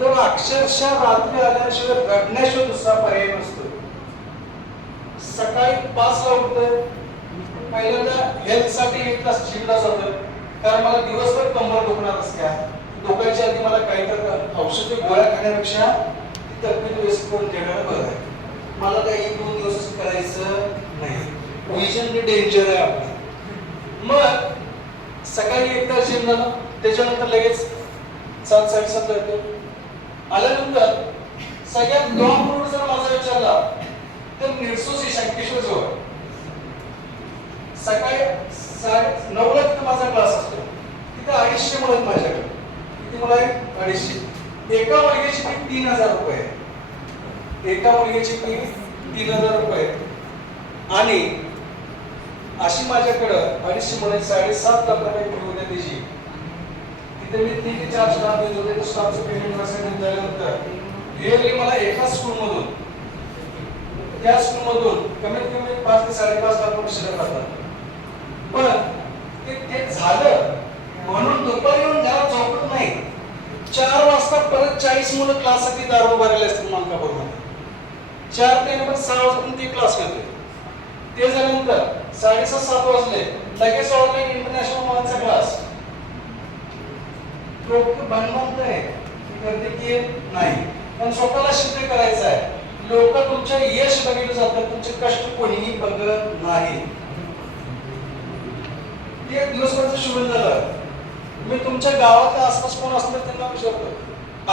तर अक्षरशः रात्री आल्याशिवाय रडण्याशिवाय दुसरा पर्याय नसतो. सकाळी 5 ला उठतोय. पहिल्यांदा हेल्थ साठी 1 तास जिमला जातोय. कारण मला दिवसभर कंबर दुखणार असत्या. दुखायच्या आधी मला काहीतरी औषधी गोळ्या खाण्यापेक्षा तब्येत व्यवस्थित करून ठेवणं बरं आहे. मला काही 1-2 दिवस करायचं नाही. विजन डेंजर आहे आपलं. मग सकाळी 1 तास जिम झालं. त्याच्यानंतर लगेच 7-7:30 येतो. आल्यानंतर सगळ्यात लॉंग रूट जर माझा विचारला तर निरसोसी शंकेश्वर जवळ सकाळी 9:30 ला तिथे माझा क्लास असतो. तिथे 250 मुलं आहेत माझ्याकडे. किती मुलं आहेत? 250. एका मुलगीची फी 3000 रुपये. एका मुलगीची फी 3000 रुपये. आणि अशी माझ्याकडं 250 मुलं 7.5 लाख रुपये फी होते त्याची. तिथे मी 3 ते 4 स्टाफ देत होते. स्टाफचं पेमेंट पर्सेंटेज झाल्यानंतर इयरली मला एका स्कूलमधून त्या स्कूलमधून कमीत कमी 5 ते 5.5 लाख रुपये शिल्लक राहतात. पण ते झालं म्हणून दुपारी येऊन घरात झोपत नाही. 4 वाजता परत 40 मुलं क्लाससाठी दार उभारलेले असतात मानकापूरमध्ये. 4 ते 6 वाजता ते क्लास घेते. ते झाल्यानंतर 6:30-7 वाजले लगेच ऑनलाईन इंटरनॅशनल मुलांचा क्लास. लोक बनवत आहे करते की नाही पण स्वतःला सिद्ध करायचं आहे. लोक तुमच्या यश बघितलं जातात. तुमचे कष्ट कोणीही बघत नाही. एक दिवसभरचं शेड्यूल झालं. मी तुमच्या गावाच्या आसपास कोण असलं त्यांना विचारतो.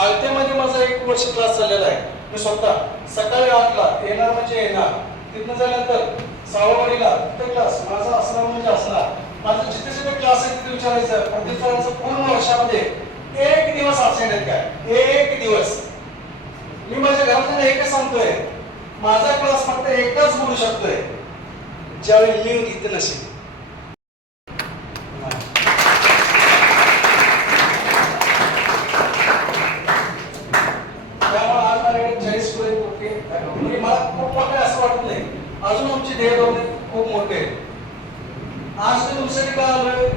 आलत्यामध्ये माझा 1 वर्ष क्लास चाललेला आहे. मी स्वतः सकाळी 8 ला येणार म्हणजे येणार. तिथनं झाल्यानंतर सावळवाडीला तिथे क्लास माझा असणार म्हणजे असणार. माझं जिथे जिथे क्लास आहे तिथे विचारायचं प्रदीप सरांचं पूर्ण वर्षामध्ये 1 दिवस अबसेंट आहेत काय? 1 दिवस. मी माझ्या घरातल्या एकच सांगतोय माझा क्लास फक्त एकदाच बोलू शकतोय ज्यावेळी मी इथे नसेल. त्यामुळे आज माझ्याकडे 40 स्कूल आहेत. ओके म्हणजे मला खूप मोठे असं वाटत नाही. अजून आमची ध्येय खूप मोठे आहेत. आज मी तुमच्यासाठी काय आलोय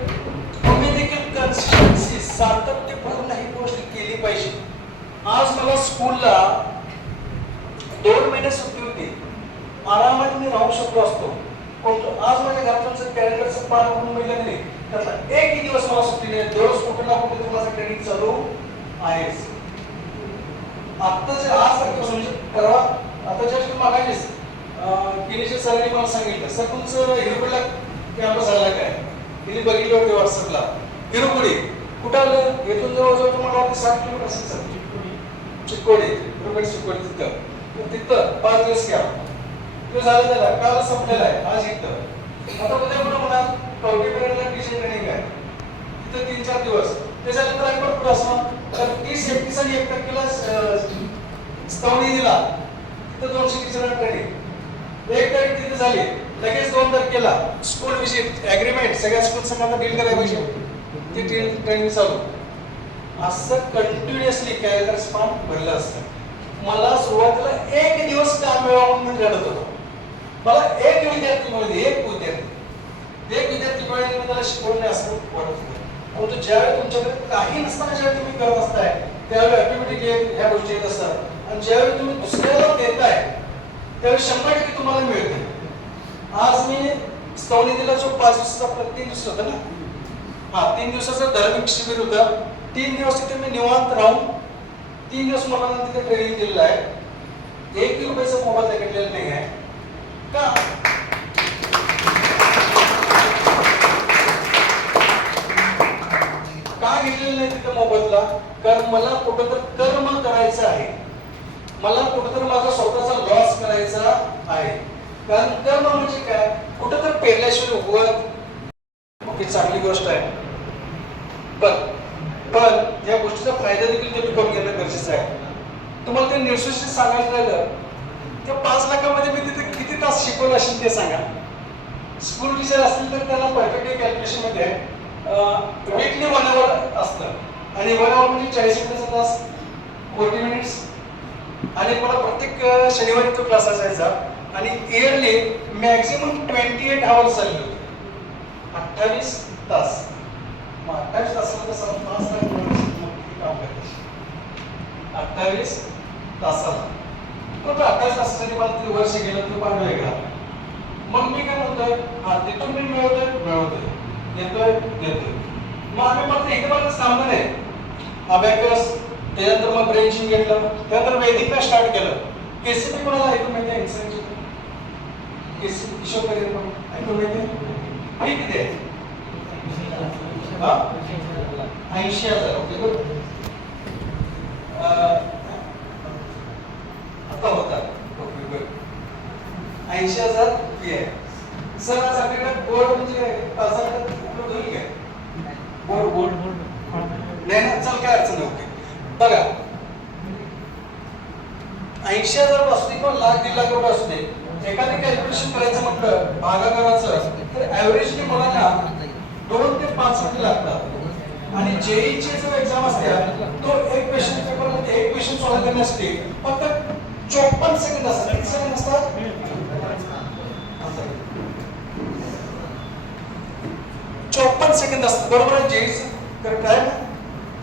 तुम्ही देखील कन्सिस्टन्सी सातत्यपूर्ण ही गोष्ट केली पाहिजे. आज मला स्कूलला 2 महिने सुट्टी होती. आरामात मी राहू शकलो असतो. आज माझ्या घरातून कॅलेंडरचं पार होऊन मिळालं नाही. त्यातला 1 दिवस मला सुट्टी नाही. दररोज कुठे ना कुठे तुम्हाला ट्रेनिंग चालू आहेच. आत्ताचे आज तारखेपासून म्हणजे परवा आता जस्ट मागायचीच किनीचे सरांनी मला सांगितलं सर तुमचं हिरोकडला कॅम्पस झाला काय? तिने बघितलं होते व्हॉट्सअपला. हिरोकुडी कुठं आलं? इथून जवळजवळ तुम्हाला वाटतं 7 किलोमीटर असेल सर. चिक्कोडी हिरोकुडी चिक्कोडी तिथं 5 दिवस कॅम्प. तो झालं त्याला काल संपलेला आहे. आज इथं आता उद्या कुठं म्हणा कवटेपर्यंतला टीचर ट्रेनिंग आहे. तिथं 3-4 दिवस. त्याच्यानंतर आपण पुढे असणार तर 30, 31 आणि 1 तारखेला स्तवणी दिला. तिथं 200 टीचरांना ट्रेनिंग. 1 तारीख तिथे झाली. लगेच 2 तारखेला स्कूल विजिट ॲग्रीमेंट सगळ्या स्कूल संघांना डील करायला पाहिजे. ती ट्रेनिंग चालू. असं कंटिन्युअसली कॅलेंडर स्पॅन भरलं असतं. मला सुरुवातीला 1 दिवस काम मिळावं म्हणून रडत होतो. मला 1 विद्यार्थी मिळू दे. 1 विद्यार्थी एक विद्यार्थी वेळेने मी त्याला शिकवणे असं वाटत होतं. परंतु ज्यावेळी तुमच्याकडे काही नसताना ज्यावेळी तुम्ही करत असताय त्यावेळी ऑटोमॅटिकली ह्या गोष्टी येत असतात आणि ज्यावेळी तुम्ही दुसऱ्याला देताय त्यावेळी 100% तुम्हाला मिळते. आज मी स्तवनिधीला जो 5 दिवसाचा आपला 3 दिवस होता ना, 3 दिवसाचा धार्मिक शिबिर होता. 3 दिवस तिथे मी निवांत राहून 3 दिवस मला तिथे ट्रेनिंग दिलेलं आहे. 1 रुपयाचा मोबाईल घेतलेला नाही आहे का. का घेतलेलं नाही तिथे मोबदला? कारण मला कुठंतरी कर्म करायचं आहे, मला कुठंतरी माझा स्वतःचा लॉस करायचा आहे. कारण कर्म म्हणजे काय, कुठंतरी पेरल्याशिवाय उगवत ही चांगली गोष्ट आहे. पण या गोष्टीचा फायदा देखील तुम्ही करून घेणं गरजेचं आहे. तुम्हाला ते निर्सुशी सांगायचं राहिलं, त्या 5 लाखामध्ये मी तिथे किती तास शिकवलं असेल ते सांगा. स्कूल टीचर असतील तर त्यांना परफेक्टली कॅल्क्युलेशन मध्ये वीकली 1 आवर असतं आणि 1 आवर म्हणजे 40 मिनिटाचा तास 40 मिनिट्स आणि मला प्रत्येक शनिवारी तो क्लास असायचा आणि इयरली मॅक्झिमम 28 आवर्स चालले होते. 28 तास. मग 28 तासाला तसं 5 लाख किती काम करायचे 28 तासाला. पण 28 तासासाठी मला ते वर्ष गेलं तर पण वेगळा. मग मी काय म्हणतोय, तिथून मी मिळवतोय येतोय देतोय. मग आम्ही फक्त एकदमच थांबलो नाही. अबॅकस त्यानंतर मग ब्रेंचिंग घेतलं, त्यानंतर वैदिक मॅथ स्टार्ट केलं. केसीपी कोणाला ऐकून माहिती आहे? केसीपी हिशोब वगैरे पण ऐकून माहिती आहे? हे किती आहे? 80,000. Okay good. आता होता ओके गुड. 80,000 फी आहे. सर आज आपल्याकडे बोर्ड म्हणजे होईल काय? बोर्ड नाही ना, चल काय अडचण नाही. ओके बघा, 80,000 असू दे किंवा लाख 1.5 लाख रुपये असू दे, एखादं कॅल्क्युलेशन करायचं म्हटलं भागाकाराचं तर ऍव्हरेजली मला ना 2 ते 5 मिनिट लागतात. आणि जेईचे जो एक्झाम असते तो एक क्वेश्चन पेपरमध्ये एक क्वेश्चन सॉल्व्ह करण्यासाठी फक्त 54 सेकंद असतात. किती सेकंद असतात? 54 सेकंद असतात. बरोबर आहे जेईचं करेक्ट आहे ना?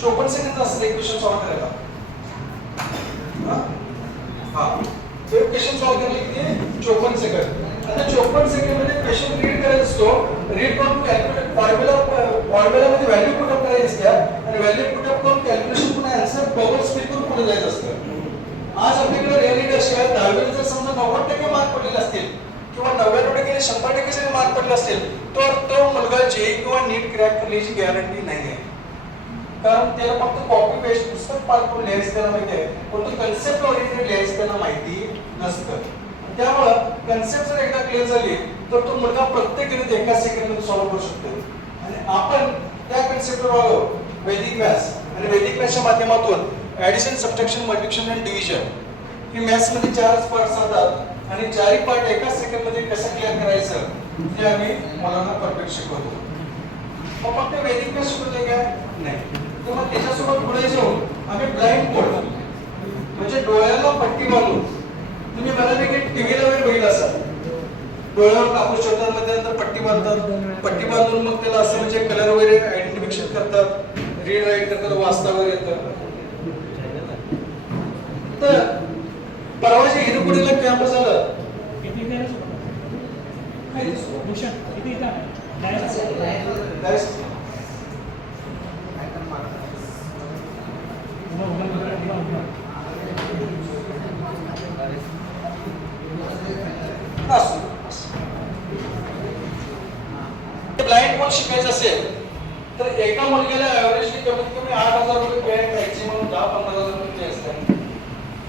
54 सेकंद असतात एक क्वेश्चन सॉल्व्ह करायला. एक क्वेश्चन सॉल्व्ह करायला किती? 54 सेकंद. आता 54 सेकंड मध्ये क्वेश्चन रीड करायचा असतो. रीड करून कॅल्क्युलेट फॉर्म्युला मध्ये व्हॅल्यू पुट अप करायची असते आणि व्हॅल्यू पुट अप करून कॅल्क्युलेशन पुन्हा आन्सर डबल स्पीड करून पुढे जायचं असतं. आज आपल्याकडे रिअलिटी अशी आहे, 10वीला जर समजा 90% मार्क पडलेले असतील किंवा 99% 100% जरी मार्क पडले असतील तर तो मुलगा जेई किंवा नीट क्रॅक करण्याची गॅरंटी नाही आहे. कारण त्याला फक्त कॉपी पेस्ट पुस्तक पाठ करून लिहायचं त्याला माहिती आहे, पण तो कन्सेप्ट ओरिएंटेड लिहायचं त्यांना माहिती नसतं. त्यामुळं कन्सेप्ट जर एकदा क्लिअर झाली तर तो मुलगा प्रत्येक गणित एका सेकंडमध्ये सॉल्व्ह करू शकतो. आणि आपण त्या कन्सेप्टवर आलो वैदिक मॅथ्स आणि वैदिक मॅथ्सच्या माध्यमातून ऍडिशन, सबट्रॅक्शन, मल्टिप्लिकेशन आणि डिव्हिजन ही मॅथ्समध्ये 4 पार्ट असतात आणि 4ही पार्ट एका सेकंडमध्ये कसं क्लिअर करायचं ते आम्ही मुलांना परफेक्ट शिकवतो. मग फक्त वैदिक मॅथ्स शिकवतोय काय? नाही. तर मग त्याच्यासोबत पुढे जाऊन आम्ही ब्लाइंड कोड म्हणजे डोळ्याला पट्टी बांधून, तुम्ही बऱ्यापैकी टीव्हीला वगैरे बघितलं असाल, डोळ्यावर कापूस ठेवतात मग त्यानंतर पट्टी बांधतात. पट्टी बांधून मग त्याला असं म्हणजे कलर वगैरे आयडेंटिफिकेशन करतात, रीड राईट करतात, वाचता वगैरे येतं. तर परवा जे हिरपुडीला कॅम्प झालं ब्लाइंड कोड शिकायचं असेल तर एका मुलग्याला ऍव्हरेजली कमीत कमी 8,000 रुपये पे आहे, मॅक्झिमम 10-15,000 रुपये पे असतात.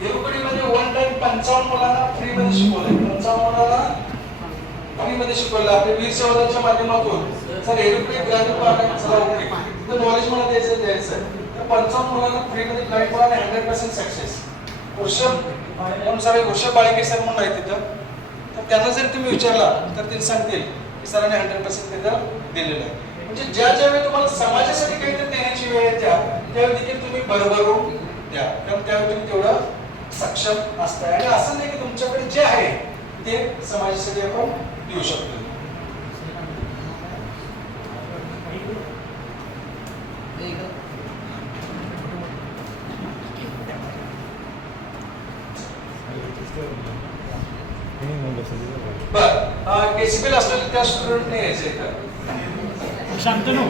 हिरपुडीमध्ये वन टाइम 55 मुलांना फ्री मध्ये शिकवलंय. 55 मुलांना फ्री मध्ये शिकवलं आपल्या वीर सेवाच्या माध्यमातून. सर हिरपुडी ग्रामीण भागात चला ओके तर नॉलेज मला द्यायचं तर 55 मुलांना फ्री मध्ये ब्लाइंड कोड आणि 100% सक्सेस. वर्षभ बाळके सर म्हणून आहे तिथं, तर त्यांना जर तुम्ही विचारला तर ते सांगतील की सरांनी 100% तिथं दिलेलं आहे. म्हणजे ज्या ज्यावेळी तुम्हाला समाजासाठी काहीतरी देण्याची वेळ येते त्यावेळी देखील तुम्ही भरभरून द्या, कारण त्यावेळी तुम्ही तेवढं सक्षम असता. आणि असं नाही की तुमच्याकडे जे आहे ते समाजासाठी आपण देऊ शकतो. बर डेसिबल असलेले त्या स्टुडंटने यायचे का? शांतनू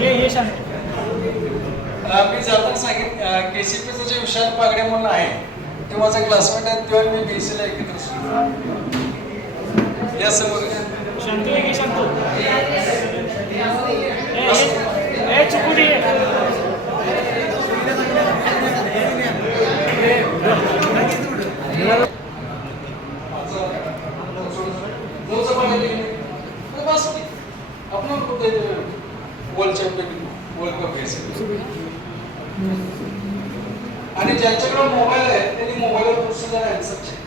ये शांत. मी जाताना सांगितलं केसीपीचं जे विशाल पागडे म्हणून आहे ते माझा क्लासमेट आहे, तेव्हा मी बीसीला एकत्र शिकलो. या समोर शांतू ये शांतू. ए चुकुडी. आपण कुठे वर्ल्ड चॅम्पियन वर्ल्ड कप घ्यायचं. आणि ज्यांच्याकडे मोबाईल आहे त्यांनी मोबाईलवर पुस्तकाला आन्सर चेक.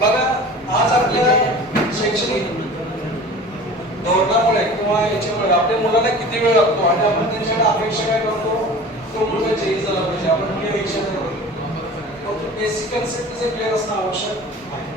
बघा आज आपल्या शैक्षणिक धोरणामुळे किंवा याच्यामुळे आपल्या मुलांना किती वेळ लागतो आणि आपण त्यांच्याकडे अपेक्षा काय करतो, तो मुलगा चेंज झाला पाहिजे, आपण ही अपेक्षा करतो. बेसिक कन्सेप्ट जे क्लिअर असणं आवश्यक आहे.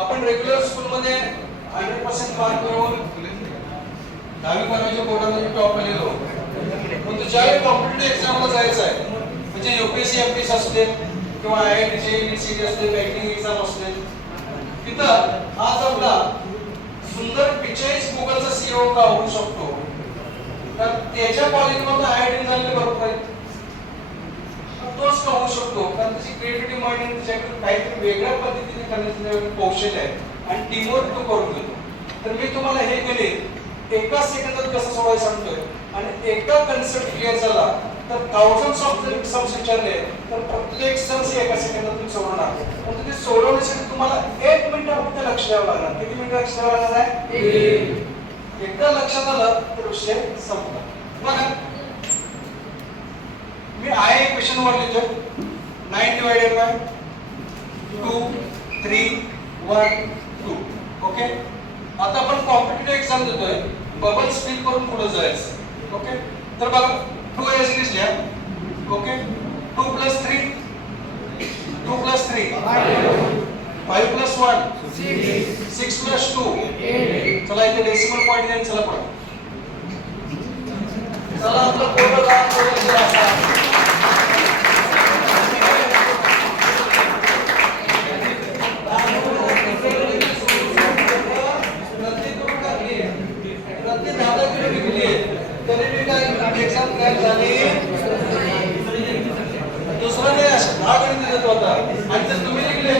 आपण रेग्युलर स्कूलमध्ये 100% मार्क मिळवून 10वी-12वीच्या बोर्डामध्ये टॉप आलेलो. पण ज्यावेळी कॉम्पिटिटिव्ह एक्झामला जायचं आहे, म्हणजे यूपीएससी एमपीएससी असते किंवा आयआयटी जेईई असते, बँकिंग एक्झाम असते, तिथं आज आपला सुंदर 45 गुगलचा सीईओ का होऊ शकतो, तर त्याच्या कॉलेजमध्ये आयआयटी झालेले भरपूर आहेत. तोच का होऊ शकतो कारण त्याची क्रिएटिव्हिटी माइंड आणि त्याच्याकडे काहीतरी वेगळ्या पद्धतीने करण्याचं कौशल्य आहे आणि टीमवर्क तो करून घेतो. तर मी तुम्हाला हे गणित एका सेकंदात कसं सोडवायचं सांगतोय आणि एकदा कन्सेप्ट क्लिअर झाला तर thousands ऑफ सम्स विचारले तर प्रत्येक सम्स एका सेकंदात तुम्ही सोडवणार. पण ते सोडवण्यासाठी तुम्हाला 1 मिनिट फक्त लक्ष द्यावं लागणार. किती मिनिट लक्ष द्यावं लागणार आहे? एकदा लक्षात आलं तर विषय संपला. बघा मी आय इक्वेशन वर लिहितो 9 डिवाइडेड बाय 2 3 1 2. ओके, आता आपण कॉम्पिटिटिव्ह एक्झाम देतोय, बबल्स फिल करून पुढे जायचं. ओके, तर बघा 2 एज इट इज लिहा. ओके, 2 + 3 2 + 3 5 + 1 6 + 2 चला इथे डेसिमल पॉइंट द्या. चला पुढे चला आपलं कोड काम करूया. दुसरा नाही असं 10 गणित देत होता आणि जर तुम्ही लिहिले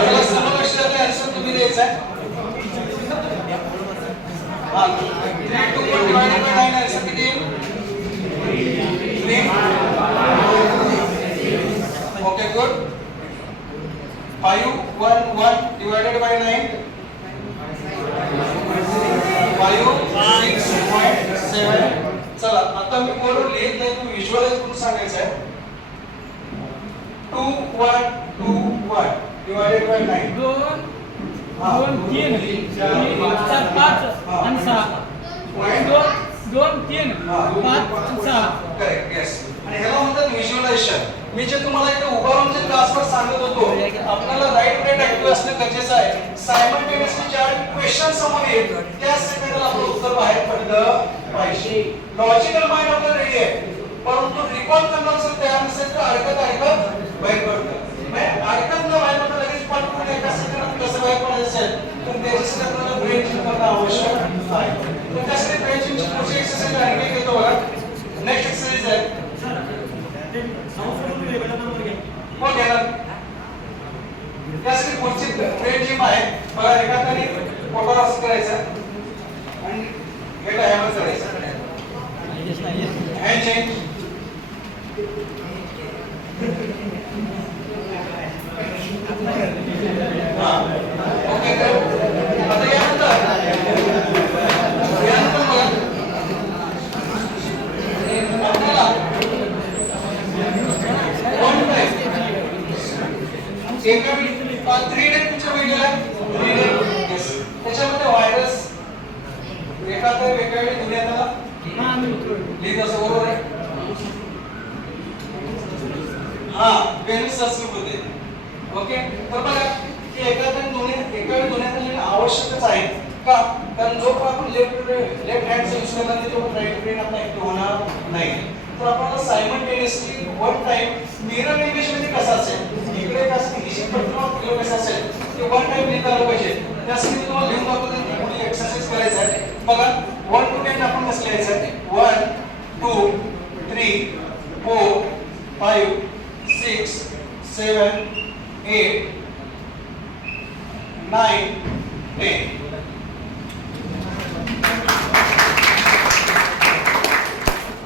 त्याला समलक्ष आन्सर तुम्ही द्यायचा आहे. 3 to 1 divided by 9 आन्सर किती येईल? 3. Okay good. 5 1 1 divided by 9 5 सांगायचं आहे 2 1 2 1 डिवायडेड बाय 9 दोन तीन चार पाच आणि सहा दोन तीन पाच आणि सहा. Correct yes. आणि ह्याला म्हणतात व्हिज्युअलायझेशन. मी जे तुम्हाला इथे उभारून जे क्लासवर सांगत होतो आपल्याला राईट ब्रेन ऍक्टिव्ह असणं गरजेचं आहे. सायमल्टेनियसली ज्या क्वेश्चन समोर येईल त्या सेकंदाला आपलं उत्तर बाहेर पडलं पाहिजे. लॉजिकल माइंड आपलं रेडी आहे परंतु रिकॉल करणं जर तयार नसेल तर अडकत बाहेर पडतं. अडकत न बाहेर पडतं लगेच पटकन एका सेकंदात कसं बाहेर पडायचं असेल तर त्याच्यासाठी आपल्याला ब्रेन जिम करणं आवश्यक आहे. तर त्यासाठी ब्रेन जिमची पुढची एक्सरसाइज आणखी घेतो बघा. नेक्स्ट एक्सरसाइज आहे कोण घेणार? त्यासाठी पुढची ब्रेन जिम आहे बघा. एका हाताने पोटावर असं करायचं आणि एका हॅमर करायचं. Hand change. ओके आता यानंतर बघा आपल्याला एका 3 डे पिक्चर बघितलेला आहे. 3 डे यस. त्याच्यामध्ये व्हायरस एका तर वेगळ्या वेळी दुनियाला लिहित असं बरोबर आहे. हा व्हेनस सर्च होते. ओके तर बघा की एका वेळी दुनियाला आवश्यकच आहे का? कारण जो आपण लेफ्ट हँड यूज करणार तो राईट ब्रेन आपला ऍक्टिव्ह होणार नाही. तर आपल्याला simultaneously one time mirror image मध्ये कसं असेल इकडे कसं निश्चित पद्धतीने कसं असेल ते वन टाइम लिहिता आलं पाहिजे. त्यासाठी तुम्हाला लिहून दाखवतो ती पुढे एक्सरसाइज करायचं आहे. बघा 1 to 10 आपण कसं लिहायचं आहे 1 2 3 4 5 6 7 8 9 10.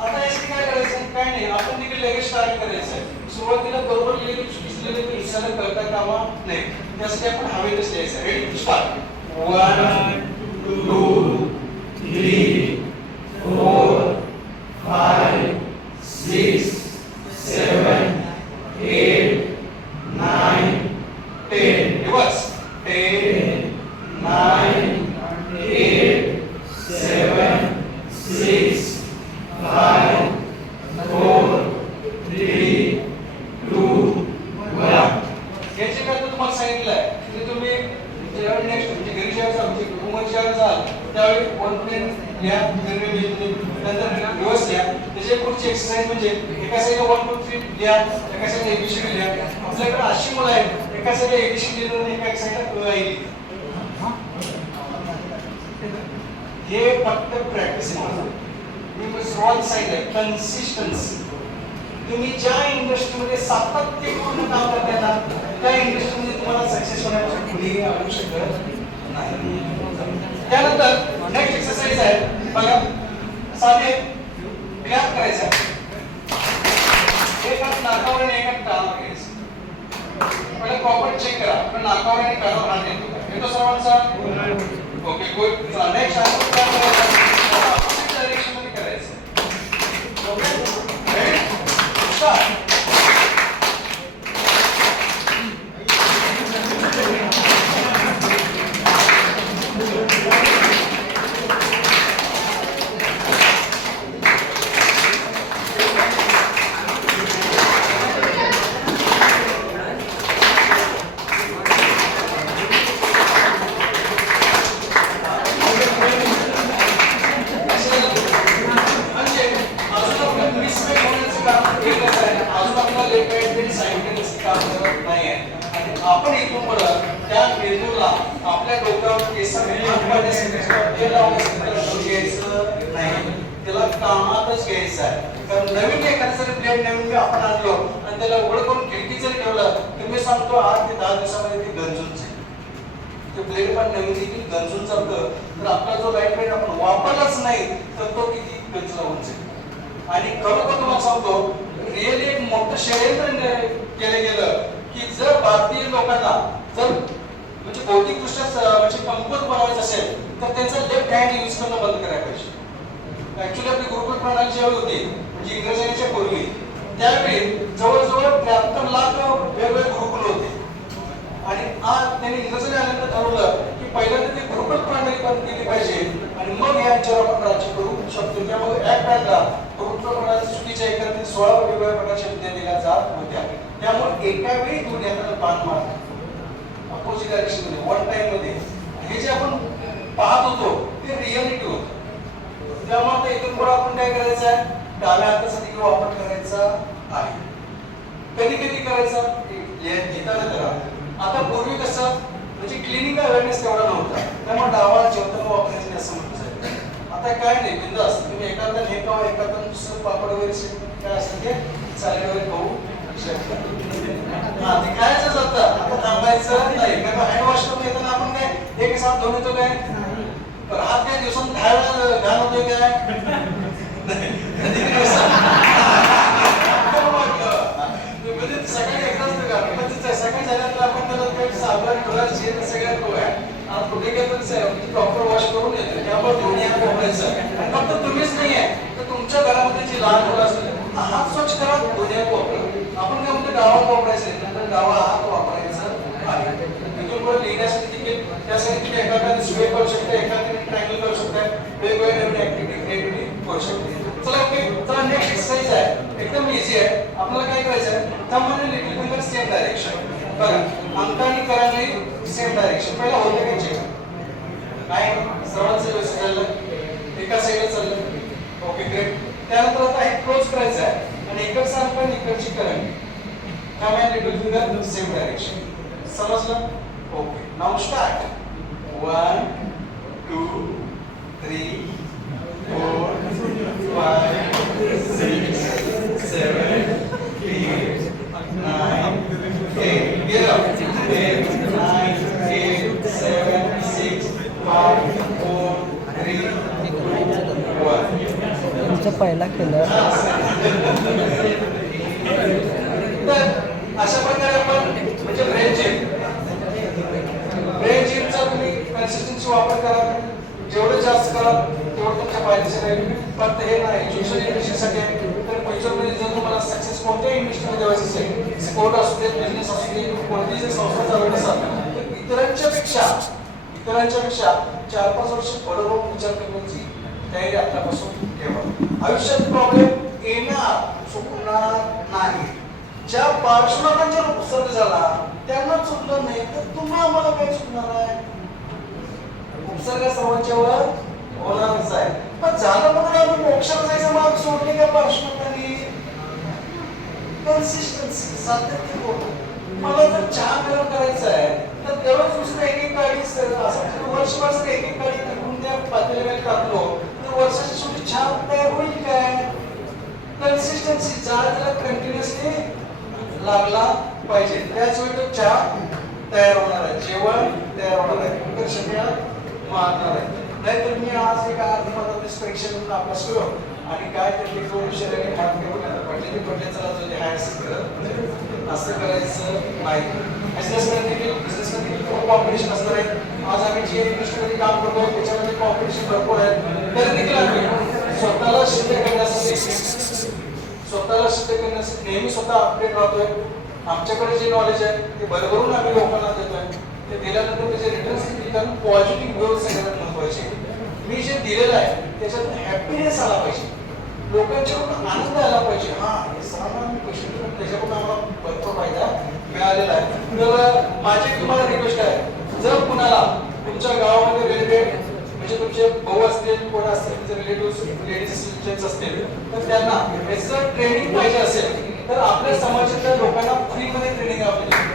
आता यासाठी काय करायचं? काय नाही आपण तिकडे लगेच स्टार्ट करायचं. सुरुवातीला बरोबर लिहिलेली चुकीची लिहिली तर विसरलं करता कामा नाही. त्यासाठी आपण हवेतच लिहायचं. Ready start 1 2 3 4 5 6 7 8 9 10. रिवर्स 10 9 8 7 6 5 4 3 2 1. याचे काय तुम्हाला सांगितलं आहे की तुम्ही ज्यावेळी नेक्स्ट म्हणजे घरी ज्यावेळेस आमची कुटुंबाची ज्यावेळेस जाल त्यावेळी 1 to 10 लिहा. नंतर रिवर्स लिहा. त्याची पुढची एक्सरसाइज म्हणजे एका साईडला 1 2 3 लिहा एका साईडला एबीसीडी लिहा. आपल्याकडे अशी मुलं आहेत एका साईडला एबीसीडी लिहिलं आणि एका साईडला अ लिहिलं. हे फक्त प्रॅक्टिस आहे. मी स्मॉल साईड आहे कन्सिस्टन्सी. तुम्ही ज्या इंडस्ट्रीमध्ये सातत्यपूर्ण काम करताय ना त्या इंडस्ट्रीमध्ये तुम्हाला सक्सेस होण्यापासून कुठेही आणू शकत नाही. त्यानंतर नेक्स्ट एक्सरसाइज आहे बघा. साधे क्लॅप करायचा. एक हात नाकावर आणि एक हात कानावर घ्यायचा. पहिले प्रॉपर चेक करा पण नाकावर आणि कानावर हात येतो सर्वांचा. Okay good. चला नेक्स्ट आपण काय करायचं ऑपोजिट डायरेक्शन मध्ये करायचं. Okay ready start. आपण इथून पुढे त्या मेंदूला आपल्या डोक्यावर केस घ्यायचं नाही. त्याला कामातच घ्यायचं आहे. कारण नवीन एखादं जर ब्लेड नवीन आपण आणलो आणि त्याला उघड करून खिडकी जर ठेवलं तर मी सांगतो 8 ते 10 दिवसामध्ये ते गंजून जाईल. ते ब्लेड पण नवीन देखील गंजून चालतं. तर आपला जो राईट ब्लेड आपण वापरलाच नाही तर तो किती गंजला होऊन जाईल. आणि खरोखर तुम्हाला सांगतो रिअली एक मोठं षडयंत्र केलं गेलं की जर भारतीय लोकांना जर म्हणजे भौतिकदृष्ट्या म्हणजे कमकुवत बनवायचं असेल तर त्यांचं लेफ्ट हँड यूज करणं बंद करायला पाहिजे. ऍक्च्युली आपली गुरुकुल प्रणाली जेव्हा होती म्हणजे इंग्रजांच्या पूर्वी त्यावेळी जवळजवळ 73 लाख वेगवेगळे गुरुकुल होते आणि आज त्यांनी इंग्रजांनी आल्यानंतर ठरवलं की पहिल्यांदा ते गुरुकुल प्रणाली बंद केली पाहिजे आणि मग यांच्यावर आपण राज्य करू शकतो. त्यामुळे ऍक्ट काढला. गुरुकुल प्रणाली चुकीच्या एकातील 16 वेगवेगळ्या प्रकारच्या विद्या दिल्या जात होत्या. त्यामुळे एका वेळी दोन यात्रा बाण मारला अपोजिट डायरेक्शन मध्ये वन टाइम मध्ये. हे जे आपण पाहत होतो ते रिअलिटी होतं. त्यामुळे आता इथून पुढे आपण काय करायचं आहे, डाव्या हाताचा देखील वापर करायचा आहे. कधी कधी करायचा घेताना करा. आता पूर्वी कसं म्हणजे क्लिनिक अवेअरनेस तेवढा नव्हता, त्यामुळे डावा जेवताना वापरायचं नाही असं म्हटलं जायचं. आता काय नाही, बिंदास तुम्ही एखादा नेता एखादा दुसरं पापड वगैरे काय असतं ते चालेल वगैरे खाऊ शकता. हा ते खायचं जातं. आता थांबायचं नाही. कारण हँड वॉश करून येताना आपण काय एक साथ धुवून येतो काय, तर हात काय दिवसात 10 वेळा घाण होतोय काय म्हणजे सकाळी एकदाच का सकाळी झाल्यानंतर आपण त्याला काही साबण ब्रश हे सगळ्यात कुठे गेलं प्रॉपर वॉश करून येतो. त्यामुळे दोन्ही हात वापरायचं. आणि फक्त तुम्हीच नाही आहे तर तुमच्या घरामध्ये जी लहान मुलं असतील हात स्वच्छ करा, दोन्ही हात वापरा. आपण काय म्हणतो डावा वापरायचं नाही, नंतर डावा हात वापरायचा आहे. इथून पुढे लिहिण्यासाठी देखील त्यासाठी तुम्ही एखाद्याने स्क्वेअर करू शकता, एखाद्याने ट्रायंगल करू शकता, वेगवेगळ्या नवीन ऍक्टिव्हिटी क्रिएटिव्हिटी करू शकता. चला ओके, चला नेक्स्ट एक्सरसाइज आहे, एकदम इझी आहे. आपल्याला काय करायचं आहे, थंब आणि लिटिल फिंगर सेम डायरेक्शन. बघा अंक आणि करंगळी सेम डायरेक्शन. पहिला होतं काय चेक काय सर्वांचं व्यवस्थित झालं, एका साईडला चाललं. Okay great. त्यानंतर आता हे क्लोज करायचं आहे आणि इकडचा अंक आणि इकडची करंगळी. थंब आणि लिटिल फिंगर सेम डायरेक्शन. समजलं? Okay. Now start. 1 2 3 4 5 6 7 8 9 8. Get up. 8 9 8 7 6 5 4 3 2 1. तुमचं पहिला केलं. तर अशा प्रकारे आपण म्हणजे ब्रेन जिमचा तुम्ही कन्सिस्टन्सी वापर करा. जेवढं जास्त करा तेवढं तुमच्या फायदेशीर राहील. फक्त हे नाही एज्युकेशन इंडस्ट्रीसाठी आहे, तर फ्युचरमध्ये जर तुम्हाला सक्सेस कोणत्याही इंडस्ट्रीमध्ये व्हायचं असेल, स्पोर्ट असू दे, बिझनेस असू दे, कोणतीही जर संस्था चालवत असाल तर इतरांच्या पेक्षा 4-5 वर्ष पुढे होऊन विचार करण्याची तयारी आतापासून ठेवा. आयुष्यात प्रॉब्लेम येणार, चुकणार नाही. ज्या पार्श्वनाथांच्या उपसर्ग झाला त्यांना चुकलं नाही तर तुम्ही आम्हाला काय चुकणार आहे. उपसर्ग सर्वांच्या वर होणारच आहे. पण झालं म्हणून आम्ही मोक्षाला जायचं मार्ग सोडले का पार्श्वनाथांनी. कन्सिस्टन्सी, सातत्य होतं. मला जर चहा गरम करायचं आहे तर तेवढंच दुसरं एक गाडी असं वर्षभर एक गाडी तिकडून त्या पातेल्यामध्ये टाकलो तर वर्षाच्या शेवटी चहा तयार होईल काय. कन्सिस्टन्सी त्याला कंटिन्युअसली लागला पाहिजे, त्याच वेळी तो चहा तयार होणार आहे, जेवण तयार होणार आहे, तर शरीरात मारणार आहे. नाहीतर मी आज एका अर्धमताच्या परीक्षेतून अभ्यास करू आणि काय ते शरीराने हात घेऊन पडले चला तुझे हाय असं करायचं नाही. बिझनेसमध्ये खूप कॉम्पिटिशन असणार आहे. आज आम्ही जी इंडस्ट्रीमध्ये काम करतो त्याच्यामध्ये कॉम्पिटिशन भरपूर आहे. तरी देखील आम्ही स्वतःला सिद्ध करण्यासाठी नेहमी स्वतः अपडेट राहतोय. आमच्याकडे जे नॉलेज आहे ते भरभरून आम्ही लोकांना देतोय. ते दिल्यानंतर त्याचे रिटर्न्स देखील पॉझिटिव्ह ग्रोथ सगळ्यात महत्वाचे. मी जे दिलेलं आहे त्याच्यात हॅपीनेस आला पाहिजे, लोकांच्याकडून आनंद आला पाहिजे. हा हे सामान पैसे त्याच्याकडून आम्हाला भरपूर फायदा मिळालेला आहे. तर माझी तुम्हाला रिक्वेस्ट आहे, जर कुणाला तुमच्या गावामध्ये रिलेटेड म्हणजे तुमचे भाऊ असतील, कोण असतील, जर रिलेटिव्ह लेडीज असतील तर त्यांना याचं ट्रेनिंग पाहिजे असेल तर आपल्या समाजातल्या लोकांना फ्रीमध्ये ट्रेनिंग पाहिजे.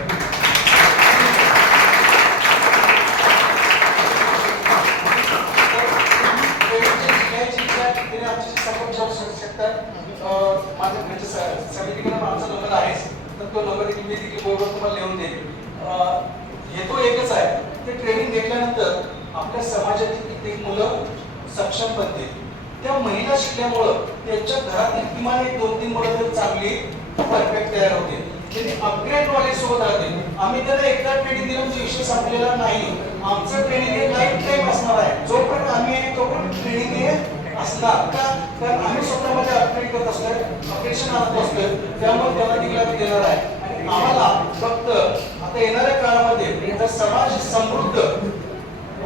माझ्या म्हणजे समितीकडे आमचा नंबर आहे तर तो नंबर मी देखील बोर्डवर तुम्हाला लिहून देईल. हेतू एकच आहे, ते ट्रेनिंग घेतल्यानंतर आपल्या समाजातील कित्येक मुलं सक्षम बनतील. त्या महिला शिकल्यामुळं त्यांच्या घरातील किमान 1-2-3 मुलं तर चांगली परफेक्ट तयार होतील. त्यांनी अपग्रेड नॉलेज सोबत राहतील. आम्ही त्याला एकदा ट्रेनिंग दिलं म्हणजे विषय संपलेला नाही. आमचं ट्रेनिंग हे लाईफ टाईम असणार आहे. जोपर्यंत आम्ही आहे तोपर्यंत ट्रेनिंग हे असणार का? कारण आम्ही स्वतःमध्ये अपग्रेड करत असतोय, अपग्रेडेशन आणत असतोय, त्यामुळे त्यांना देखील देणार आहे. आणि आम्हाला फक्त आता येणाऱ्या काळामध्ये जर समाज समृद्ध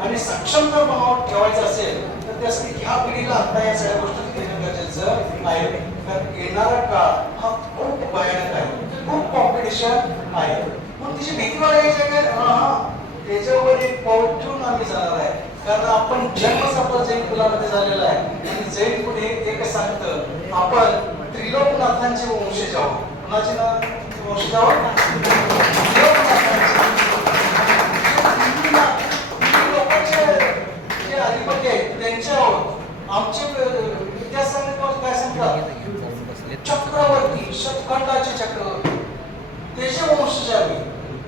आणि सक्षम जर बनवून ठेवायचं असेल तर त्यासाठी ह्या पिढीला आता या सगळ्या गोष्टी देणं गरजेचं आहे. कारण येणारा काळ हा खूप भयानक आहे, खूप कॉम्पिटिशन आहे. पण तिची भीती वाटायची काय? त्याच्यावर एक पाऊल ठेवून आम्ही जाणार आहे. कारण आपण जन्मच आपला जैन कुलामध्ये झालेला आहे आणि जैन कुल हे एक सांगतं आपण त्रिलोकनाथांचे वंशज आहोत. कुणाचे ना वंशज आहोत? लोकांचे जे अधिपती आहेत त्यांचे आहोत. आमचे इतिहासाने काय सांगतात? चक्रवर्ती, शतखंडाचे चक्रवर्ती, त्याचे वंशज आम्ही.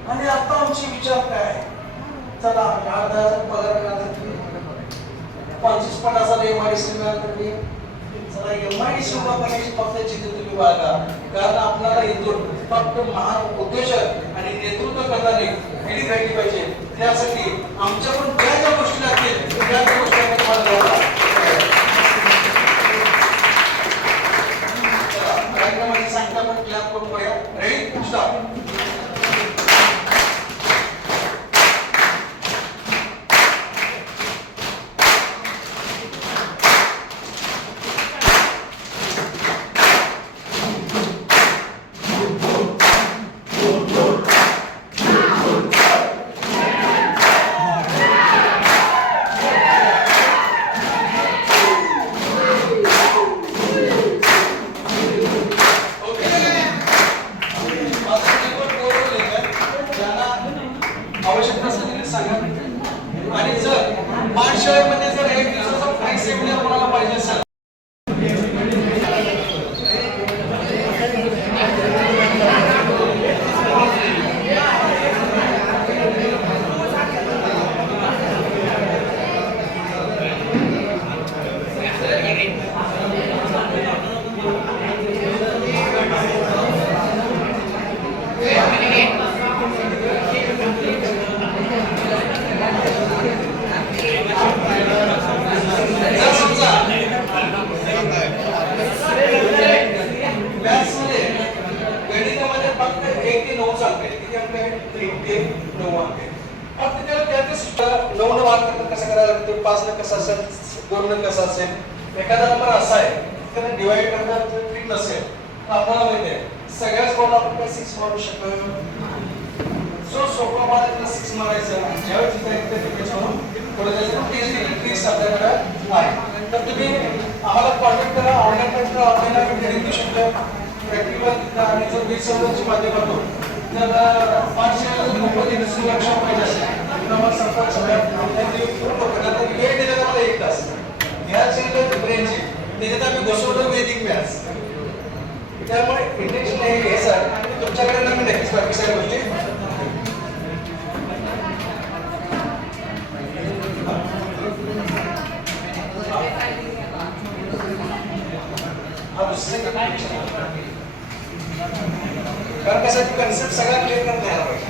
आणि आता आमचे विचार काय? चला 8,000 पगार मिळाला तरी 25-50,000 MIDC मिळाला तरी चला MIDC उभा करण्याची फक्त जिद्द तुम्ही बाळगा. कारण आपल्याला इथून फक्त महान उद्योजक आणि नेतृत्व करणारे पिढी घडली पाहिजे. त्यासाठी आमच्याकडून ज्या ज्या गोष्टी लागतील त्या त्या गोष्टी आम्ही तुम्हाला द्यावा. चला कार्यक्रमाची सांगता आपण क्लॅप करून बघूया. Ready start. आवश्यकता असेल तरी सांगा. आणि जर पाठशाळेमध्ये जर एक दिवसाचा काही सेमिनार कोणाला पाहिजे असेल गणितामध्ये फक्त 1 ते 9 सांगते. किती अंक आहेत? 1 ते 9 अंक आहेत. फक्त त्याला त्यातच 9 भाग करणं कसं करायला लागतं, 5 न कसं असेल, 2 न कसं असेल. एखादा नंबर असा आहे त्याला डिवाइड करता ट्रिक नसेल आपल्याला माहिती आहे. सगळ्याच बोर्ड आपण काय 6 मारू शकतो. सो सोपा मारायचा 6 मारायचं. ज्यावेळेस त्याच्यावरून पुढे जायचं ट्रिक्स आपल्याकडे आहे. तर तुम्ही आम्हाला कॉन्टॅक्ट करा. ऑनलाईन करा, ऑनलाईन आम्ही ट्रेनिंग देऊ शकतो. प्रॅक्टिकल आणि जर वीज सर्वांच्या माध्यमातून जर पाठशाळेला जर मोफत वर्कशॉप पाहिजे असेल तर आम्हाला संपर्क साधा. वेळ दिला तर मला 1 तास ह्या चॅनल ब्रेनची त्याच्यात आम्ही बसवतो वैदिक मॅथ्स. त्यामुळे इंटेन्शन हे सर तुमच्याकडे आम्ही नक्कीच बाकी सगळ्या गोष्टी कारण कसं कन्सेप्ट सगळा क्लिअर करता यायला पाहिजे.